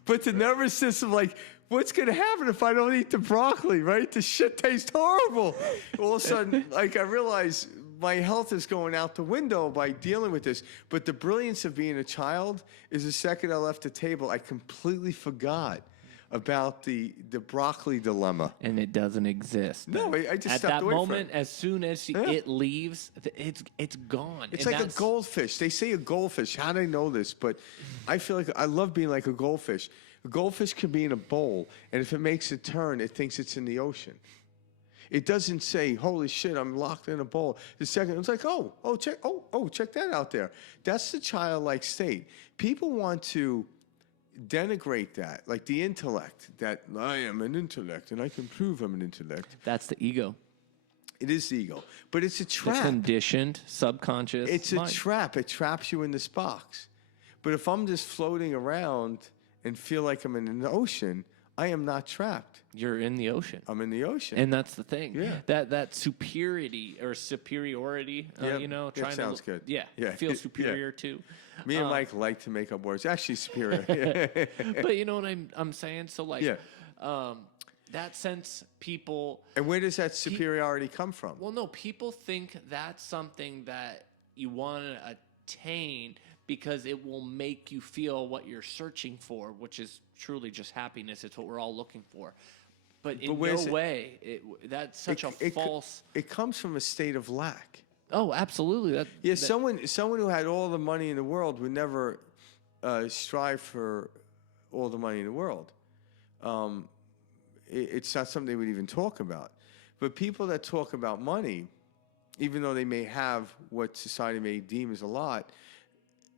but the nervous system, like, what's going to happen if I don't eat the broccoli, right? The shit tastes horrible. All of a sudden, like, I realize my health is going out the window by dealing with this. But the brilliance of being a child is the second I left the table, I completely forgot about the broccoli dilemma. And it doesn't exist. No, I just at stepped that away moment, from it. as soon as it leaves, it's gone. It's and like a goldfish. They say a goldfish. How do I know this? But I feel like I love being like a goldfish. A goldfish can be in a bowl, and if it makes a turn, it thinks it's in the ocean. It doesn't say, "Holy shit, I'm locked in a bowl." The second, it's like, check that out there. That's the childlike state. People want to denigrate that, like the intellect, that I am an intellect and I can prove I'm an intellect. That's the ego. It is the ego, but it's a trap. The conditioned, subconscious It's mind. a trap. It traps you in this box. But if I'm just floating around and feel like I'm in an ocean, I am not trapped. You're in the ocean. I'm in the ocean. And that's the thing. Yeah. That superiority, Yep, you know, that trying sounds to good. Yeah. Yeah. Feel superior to. Me and Mike like to make up words. Actually, superior. But you know what I'm saying? So like Yeah. that sense people And where does that superiority come from? well no, people think that's something that you want to attain because it will make you feel what you're searching for, which is truly just happiness. It's what we're all looking for. But in no way, that's such a false... It comes from a state of lack. Oh, absolutely. Someone who had all the money in the world would never strive for all the money in the world. It's not something they would even talk about. But people that talk about money, even though they may have what society may deem as a lot,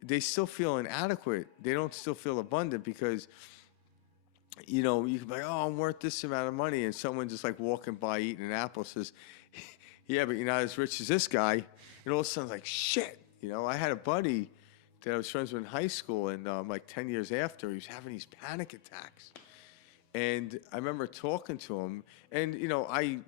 they still feel inadequate. They don't still feel abundant because, you know, you can be like, oh, I'm worth this amount of money. And someone just like walking by eating an apple says, yeah, but you're not as rich as this guy. And all of a sudden, like, shit. You know, I had a buddy that I was friends with in high school, and like 10 years after, he was having these panic attacks. And I remember talking to him, and, you know, I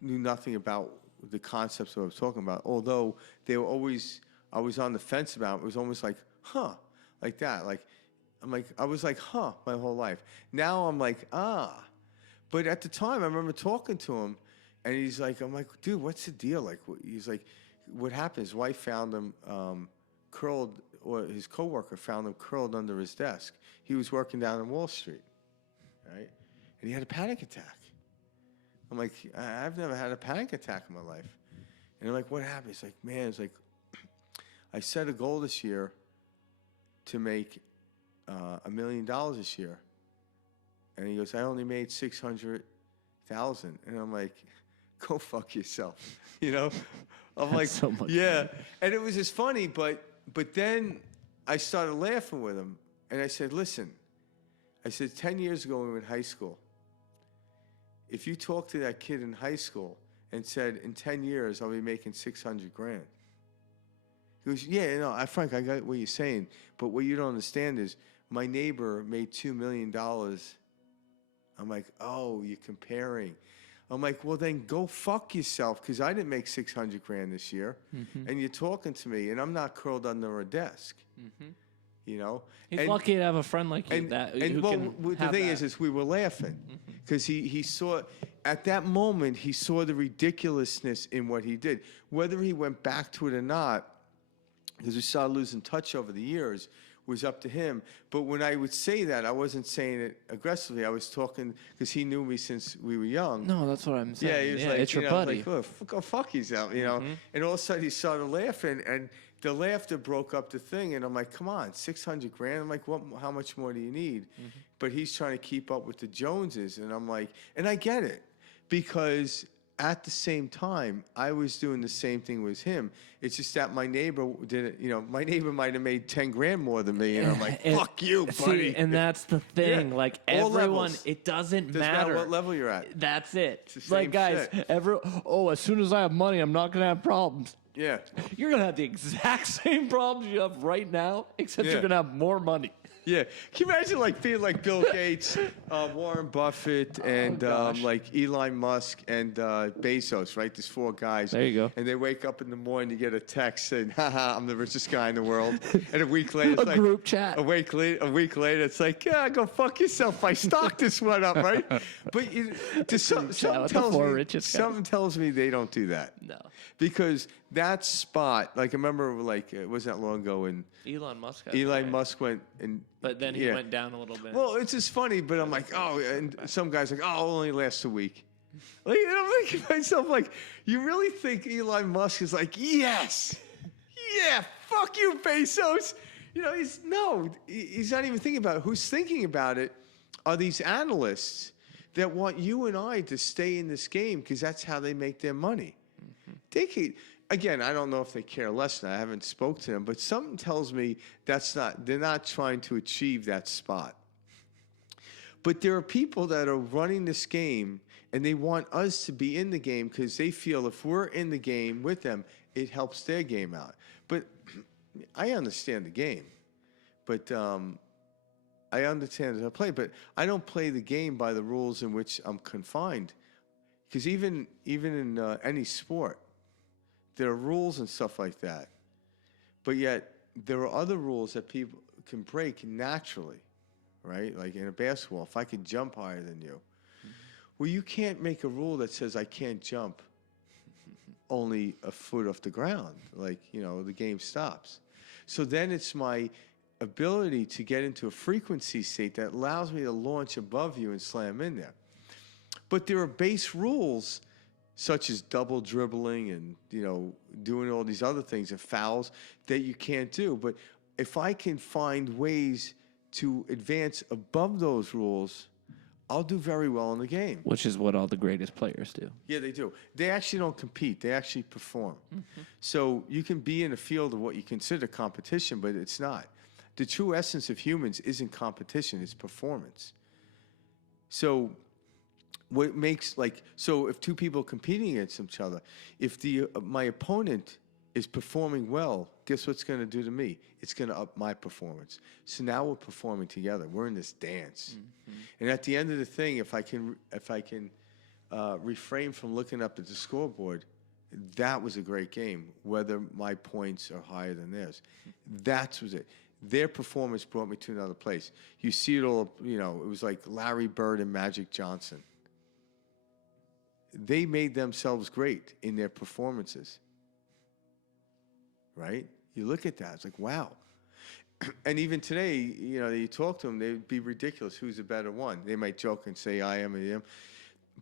knew nothing about the concepts that I was talking about, although they were always, I was on the fence about it. It was almost like, huh, like that. Like, I was like, huh, my whole life. Now I'm like, ah. But at the time, I remember talking to him, and he's like, I'm like, dude, what's the deal? Like, he's like, what happened? His wife found him curled, or his coworker found him curled under his desk. He was working down on Wall Street, right? And he had a panic attack. I'm like, I've never had a panic attack in my life. And I'm like, what happened? He's like, man, it's like, I set a goal this year to make $1 million this year. And he goes, I only made 600,000. And I'm like, go fuck yourself. You know? I'm like, so much yeah. money. And it was just funny, but then I started laughing with him. And I said, listen, I said, 10 years ago when we were in high school, if you talked to that kid in high school and said, in 10 years, I'll be making 600 grand. He goes, yeah, no, Frank, I got what you're saying. But what you don't understand is my neighbor made $2 million. I'm like, oh, you're comparing. I'm like, well, then go fuck yourself, because I didn't make 600 grand this year. Mm-hmm. And you're talking to me, and I'm not curled under a desk. Mm-hmm. You know? He's lucky to have a friend like you. The thing is we were laughing, because he saw, at that moment, he saw the ridiculousness in what he did. Whether he went back to it or not, because we started losing touch over the years, was up to him. But when I would say that, I wasn't saying it aggressively. I was talking because he knew me since we were young. No, that's what I'm saying. Yeah, he was like, it's your buddy. Like, oh, go fuck yourself, you know. And all of a sudden he started laughing, and the laughter broke up the thing. And I'm like, come on, 600 grand. I'm like, what? How much more do you need? But he's trying to keep up with the Joneses, and I'm like, and I get it, because at the same time, I was doing the same thing with him. It's just that my neighbor did it. You know, my neighbor might have made 10 grand more than me, and I'm like, "Fuck you, buddy." See, and that's the thing. Yeah. Like All everyone, levels. it doesn't Doesn't matter what level you're at. That's it. It's the same Like guys, shit. as soon as I have money, I'm not gonna have problems. Yeah. You're gonna have the exact same problems you have right now, except you're gonna have more money. Yeah. Can you imagine like being like Bill Gates, Warren Buffett, and like Elon Musk and Bezos, right? There's 4 guys. There you go. And they wake up in the morning, you get a text saying, haha, I'm the richest guy in the world. And a week later, it's A like, group chat. A week later, it's like, yeah, go fuck yourself. My stock just went up, right? But something tells me they don't do that. No. Because that spot, like I remember, like it wasn't that long ago, and Elon Musk. Musk went and. But then he went down a little bit. Well, it's just funny, but I'm like, oh, and some guys like, oh, it'll only lasts a week. Like, and I'm thinking to myself, like, you really think Elon Musk is like, yes, yeah, fuck you, Bezos? You know, he's not even thinking about it. Who's thinking about it are these analysts that want you and I to stay in this game because that's how they make their money. They could. Again, I don't know if they care less than I haven't spoke to them, but something tells me they're not trying to achieve that spot. But there are people that are running this game, and they want us to be in the game because they feel if we're in the game with them, it helps their game out. But I understand the game, but I understand how to play, but I don't play the game by the rules in which I'm confined. Because even in any sport, there are rules and stuff like that. But yet, there are other rules that people can break naturally, right? Like in a basketball, if I can jump higher than you. Well, you can't make a rule that says I can't jump only a foot off the ground. Like, you know, the game stops. So then it's my ability to get into a frequency state that allows me to launch above you and slam in there. But there are base rules such as double dribbling and, you know, doing all these other things and fouls that you can't do. But if I can find ways to advance above those rules, I'll do very well in the game. Which is what all the greatest players do. Yeah, they do. They actually don't compete. They actually perform. So you can be in a field of what you consider competition, but it's not. The true essence of humans isn't competition, it's performance. So what makes so if two people are competing against each other, if my opponent is performing well, guess what's going to do to me? It's going to up my performance. So now we're performing together. We're in this dance. And at the end of the thing, if I can refrain from looking up at the scoreboard, that was a great game, whether my points are higher than theirs. That was it. Their performance brought me to another place. You see it all, it was like Larry Bird and Magic Johnson. They made themselves great in their performances. Right? You look at that, it's like, wow. And even today, you talk to them, they'd be ridiculous. Who's the better one? They might joke and say, I am and him.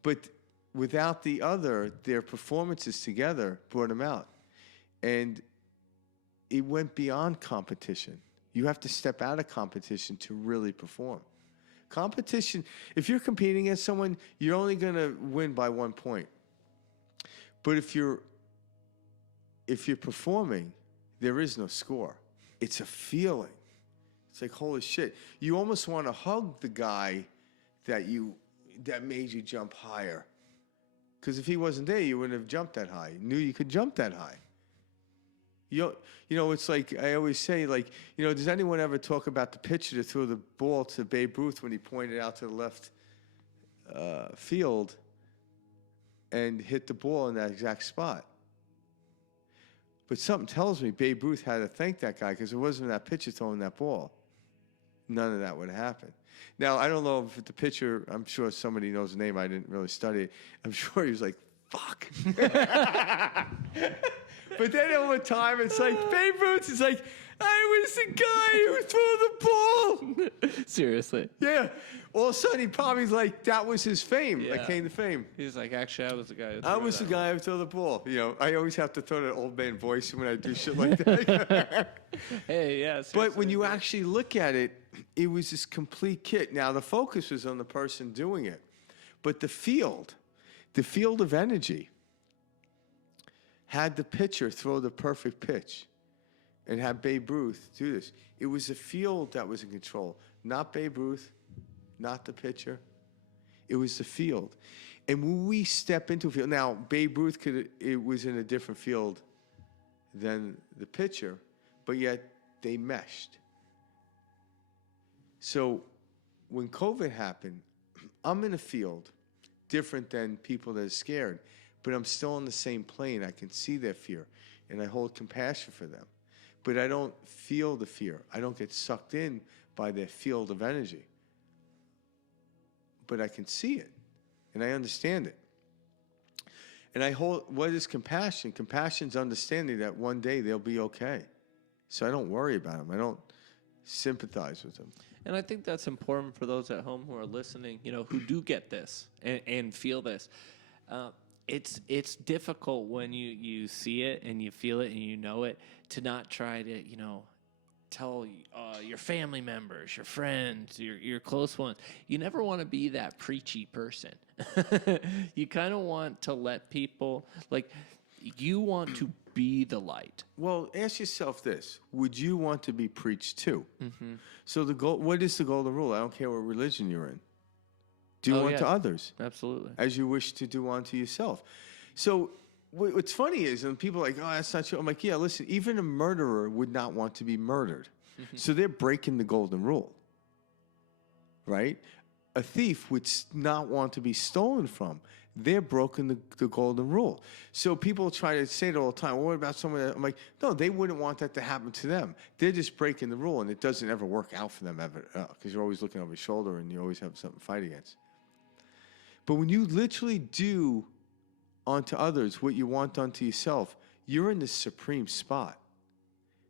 But without the other, their performances together brought them out. And it went beyond competition. You have to step out of competition to really perform. Competition, if you're competing against someone, you're only going to win by 1 point. But if you're performing, there is no score. It's a feeling. It's like, holy shit. You almost want to hug the guy that made you jump higher. Because if he wasn't there, you wouldn't have jumped that high. You knew you could jump that high. It's like, I always say, does anyone ever talk about the pitcher that threw the ball to Babe Ruth when he pointed out to the left field and hit the ball in that exact spot? But something tells me Babe Ruth had to thank that guy, because it wasn't that pitcher throwing that ball. None of that would have happened. Now, I don't know if the pitcher, I'm sure somebody knows the name. I didn't really study it. I'm sure he was like, fuck. But then over time, it's like, Babe Ruth is like, I was the guy who threw the ball. Seriously. Yeah. All of a sudden, he probably that was his fame. That came to fame. He's like, actually, I was the guy who threw the ball. I always have to throw that old man voice when I do shit like that. Hey, yeah. But when you actually look at it, it was this complete kit. Now, the focus was on the person doing it. But the field of energy, had the pitcher throw the perfect pitch and have Babe Ruth do this. It was the field that was in control, not Babe Ruth, not the pitcher. It was the field. And when we step into a field, now Babe Ruth was in a different field than the pitcher, but yet they meshed. So when COVID happened, I'm in a field different than people that are scared, but I'm still on the same plane. I can see their fear, and I hold compassion for them. But I don't feel the fear. I don't get sucked in by their field of energy. But I can see it, and I understand it. And what is compassion? Compassion's understanding that one day they'll be okay. So I don't worry about them. I don't sympathize with them. And I think that's important for those at home who are listening, who do get this and feel this. It's difficult when you see it and you feel it and you know it to not try to, tell your family members, your friends, your close ones. You never want to be that preachy person. You kind of want to let people, you want to be the light. Well, ask yourself this. Would you want to be preached to? Mm-hmm. So what is the golden rule? I don't care what religion you're in. Do unto others. Absolutely. As you wish to do unto yourself. So what's funny is when people are like, oh, that's not true. I'm like, yeah, listen, even a murderer would not want to be murdered. Mm-hmm. So they're breaking the golden rule. Right? A thief would not want to be stolen from. They're broken the golden rule. So people try to say it all the time. Well, what about someone that, I'm like, no, they wouldn't want that to happen to them. They're just breaking the rule, and it doesn't ever work out for them ever, because you're always looking over your shoulder and you always have something to fight against. But when you literally do unto others what you want unto yourself, you're in the supreme spot,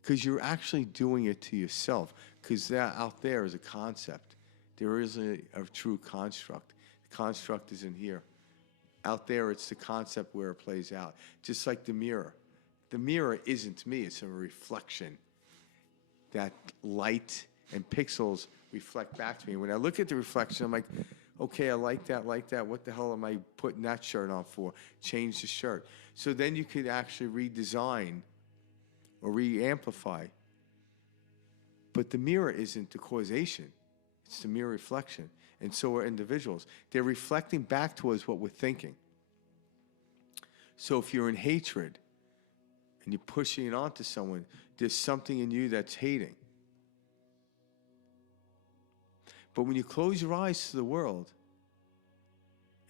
because you're actually doing it to yourself, because that out there is a concept. There isn't a true construct. The construct is in here. Out there, it's the concept where it plays out. Just like the mirror. The mirror isn't me. It's a reflection. That light and pixels reflect back to me. When I look at the reflection, I'm like, Okay, I like that, like that. What the hell am I putting that shirt on for? Change the shirt. So then you could actually redesign or re-amplify. But the mirror isn't the causation. It's the mere reflection. And so are individuals. They're reflecting back to us what we're thinking. So if you're in hatred and you're pushing it onto someone, there's something in you that's hating. But when you close your eyes to the world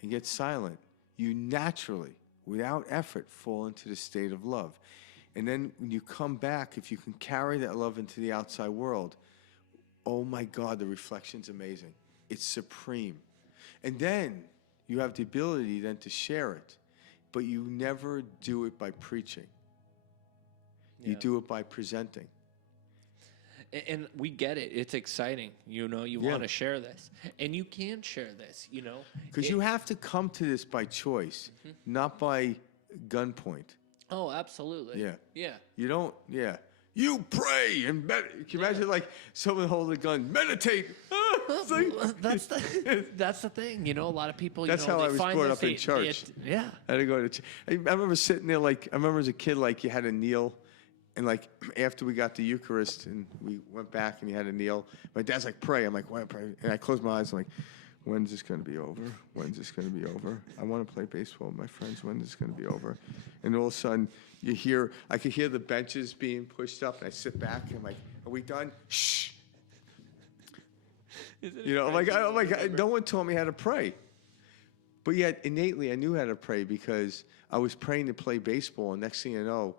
and get silent, you naturally, without effort, fall into the state of love. And then when you come back, if you can carry that love into the outside world, oh my God, the reflection's amazing. It's supreme. And then you have the ability then to share it, but you never do it by preaching. You Yeah. do it by presenting. And we get it. It's exciting. You know, you Yeah. want to share this. And you can share this, you know. Because you have to come to this by choice, not by gunpoint. Oh, absolutely. Yeah. Yeah. You don't, yeah. You pray and meditate. Can you imagine like someone holding a gun, meditate? It's like- That's the thing. You know, a lot of people, That's you know, how they I was find brought this, up in church. yeah. I had to go to church. I remember sitting there like, I remember as a kid, like you had to kneel. And like after we got the Eucharist and we went back and you had to kneel, my dad's like, pray. I'm like, why pray? And I closed my eyes. I'm like, when's this going to be over? When's this going to be over? I want to play baseball with my friends. When's this going to be over? And all of a sudden, I could hear the benches being pushed up, and I sit back and I'm like, are we done? Shh. You know, I'm like, no one taught me how to pray. But yet, innately, I knew how to pray because I was praying to play baseball, and next thing you know,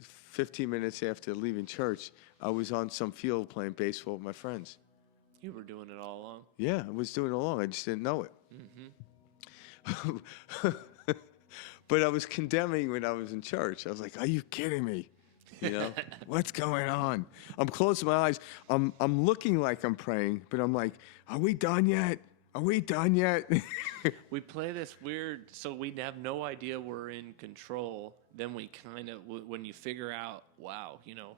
15 minutes after leaving church, I was on some field playing baseball with my friends. You were doing it all along. Yeah, I was doing it all along. I just didn't know it. But I was condemning when I was in church. I was like, are you kidding me? You know, what's going on? I'm closing my eyes. I'm looking like I'm praying, but I'm like, are we done yet? Are we done yet? We play this weird, so we have no idea we're in control. Then we kind of, when you figure out, wow, you know,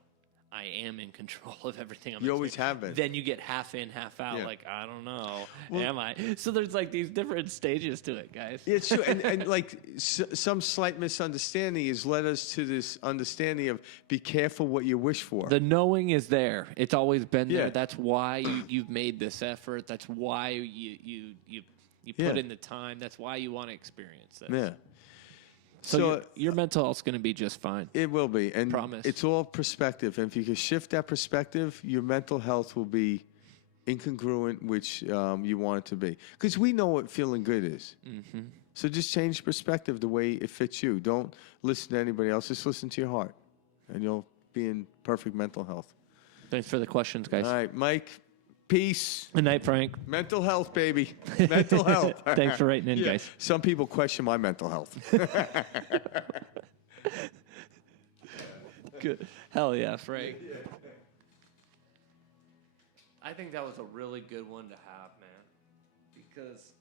I am in control of everything. You always have been. Then you get half in, half out. Yeah. Like, I don't know, am I? So there's like these different stages to it, guys. Yeah, it's true. And like some slight misunderstanding has led us to this understanding of be careful what you wish for. The knowing is there. It's always been there. Yeah. That's why you've made this effort. That's why you put Yeah. in the time. That's why you want to experience this. Yeah. So your mental health's going to be just fine. It will be. And Promise. it's all perspective. And if you can shift that perspective, your mental health will be incongruent, which you want it to be. Because we know what feeling good is. Mm-hmm. So just change perspective the way it fits you. Don't listen to anybody else. Just listen to your heart. And you'll be in perfect mental health. Thanks for the questions, guys. All right, Mike, peace. Good night, Frank. Mental health, baby. Mental health. Thanks for writing in, guys. Some people question my mental health. Good. Hell yeah, Frank. I think that was a really good one to have, man. Because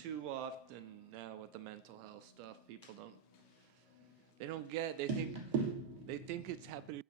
too often now with the mental health stuff, people don't get. They think it's happening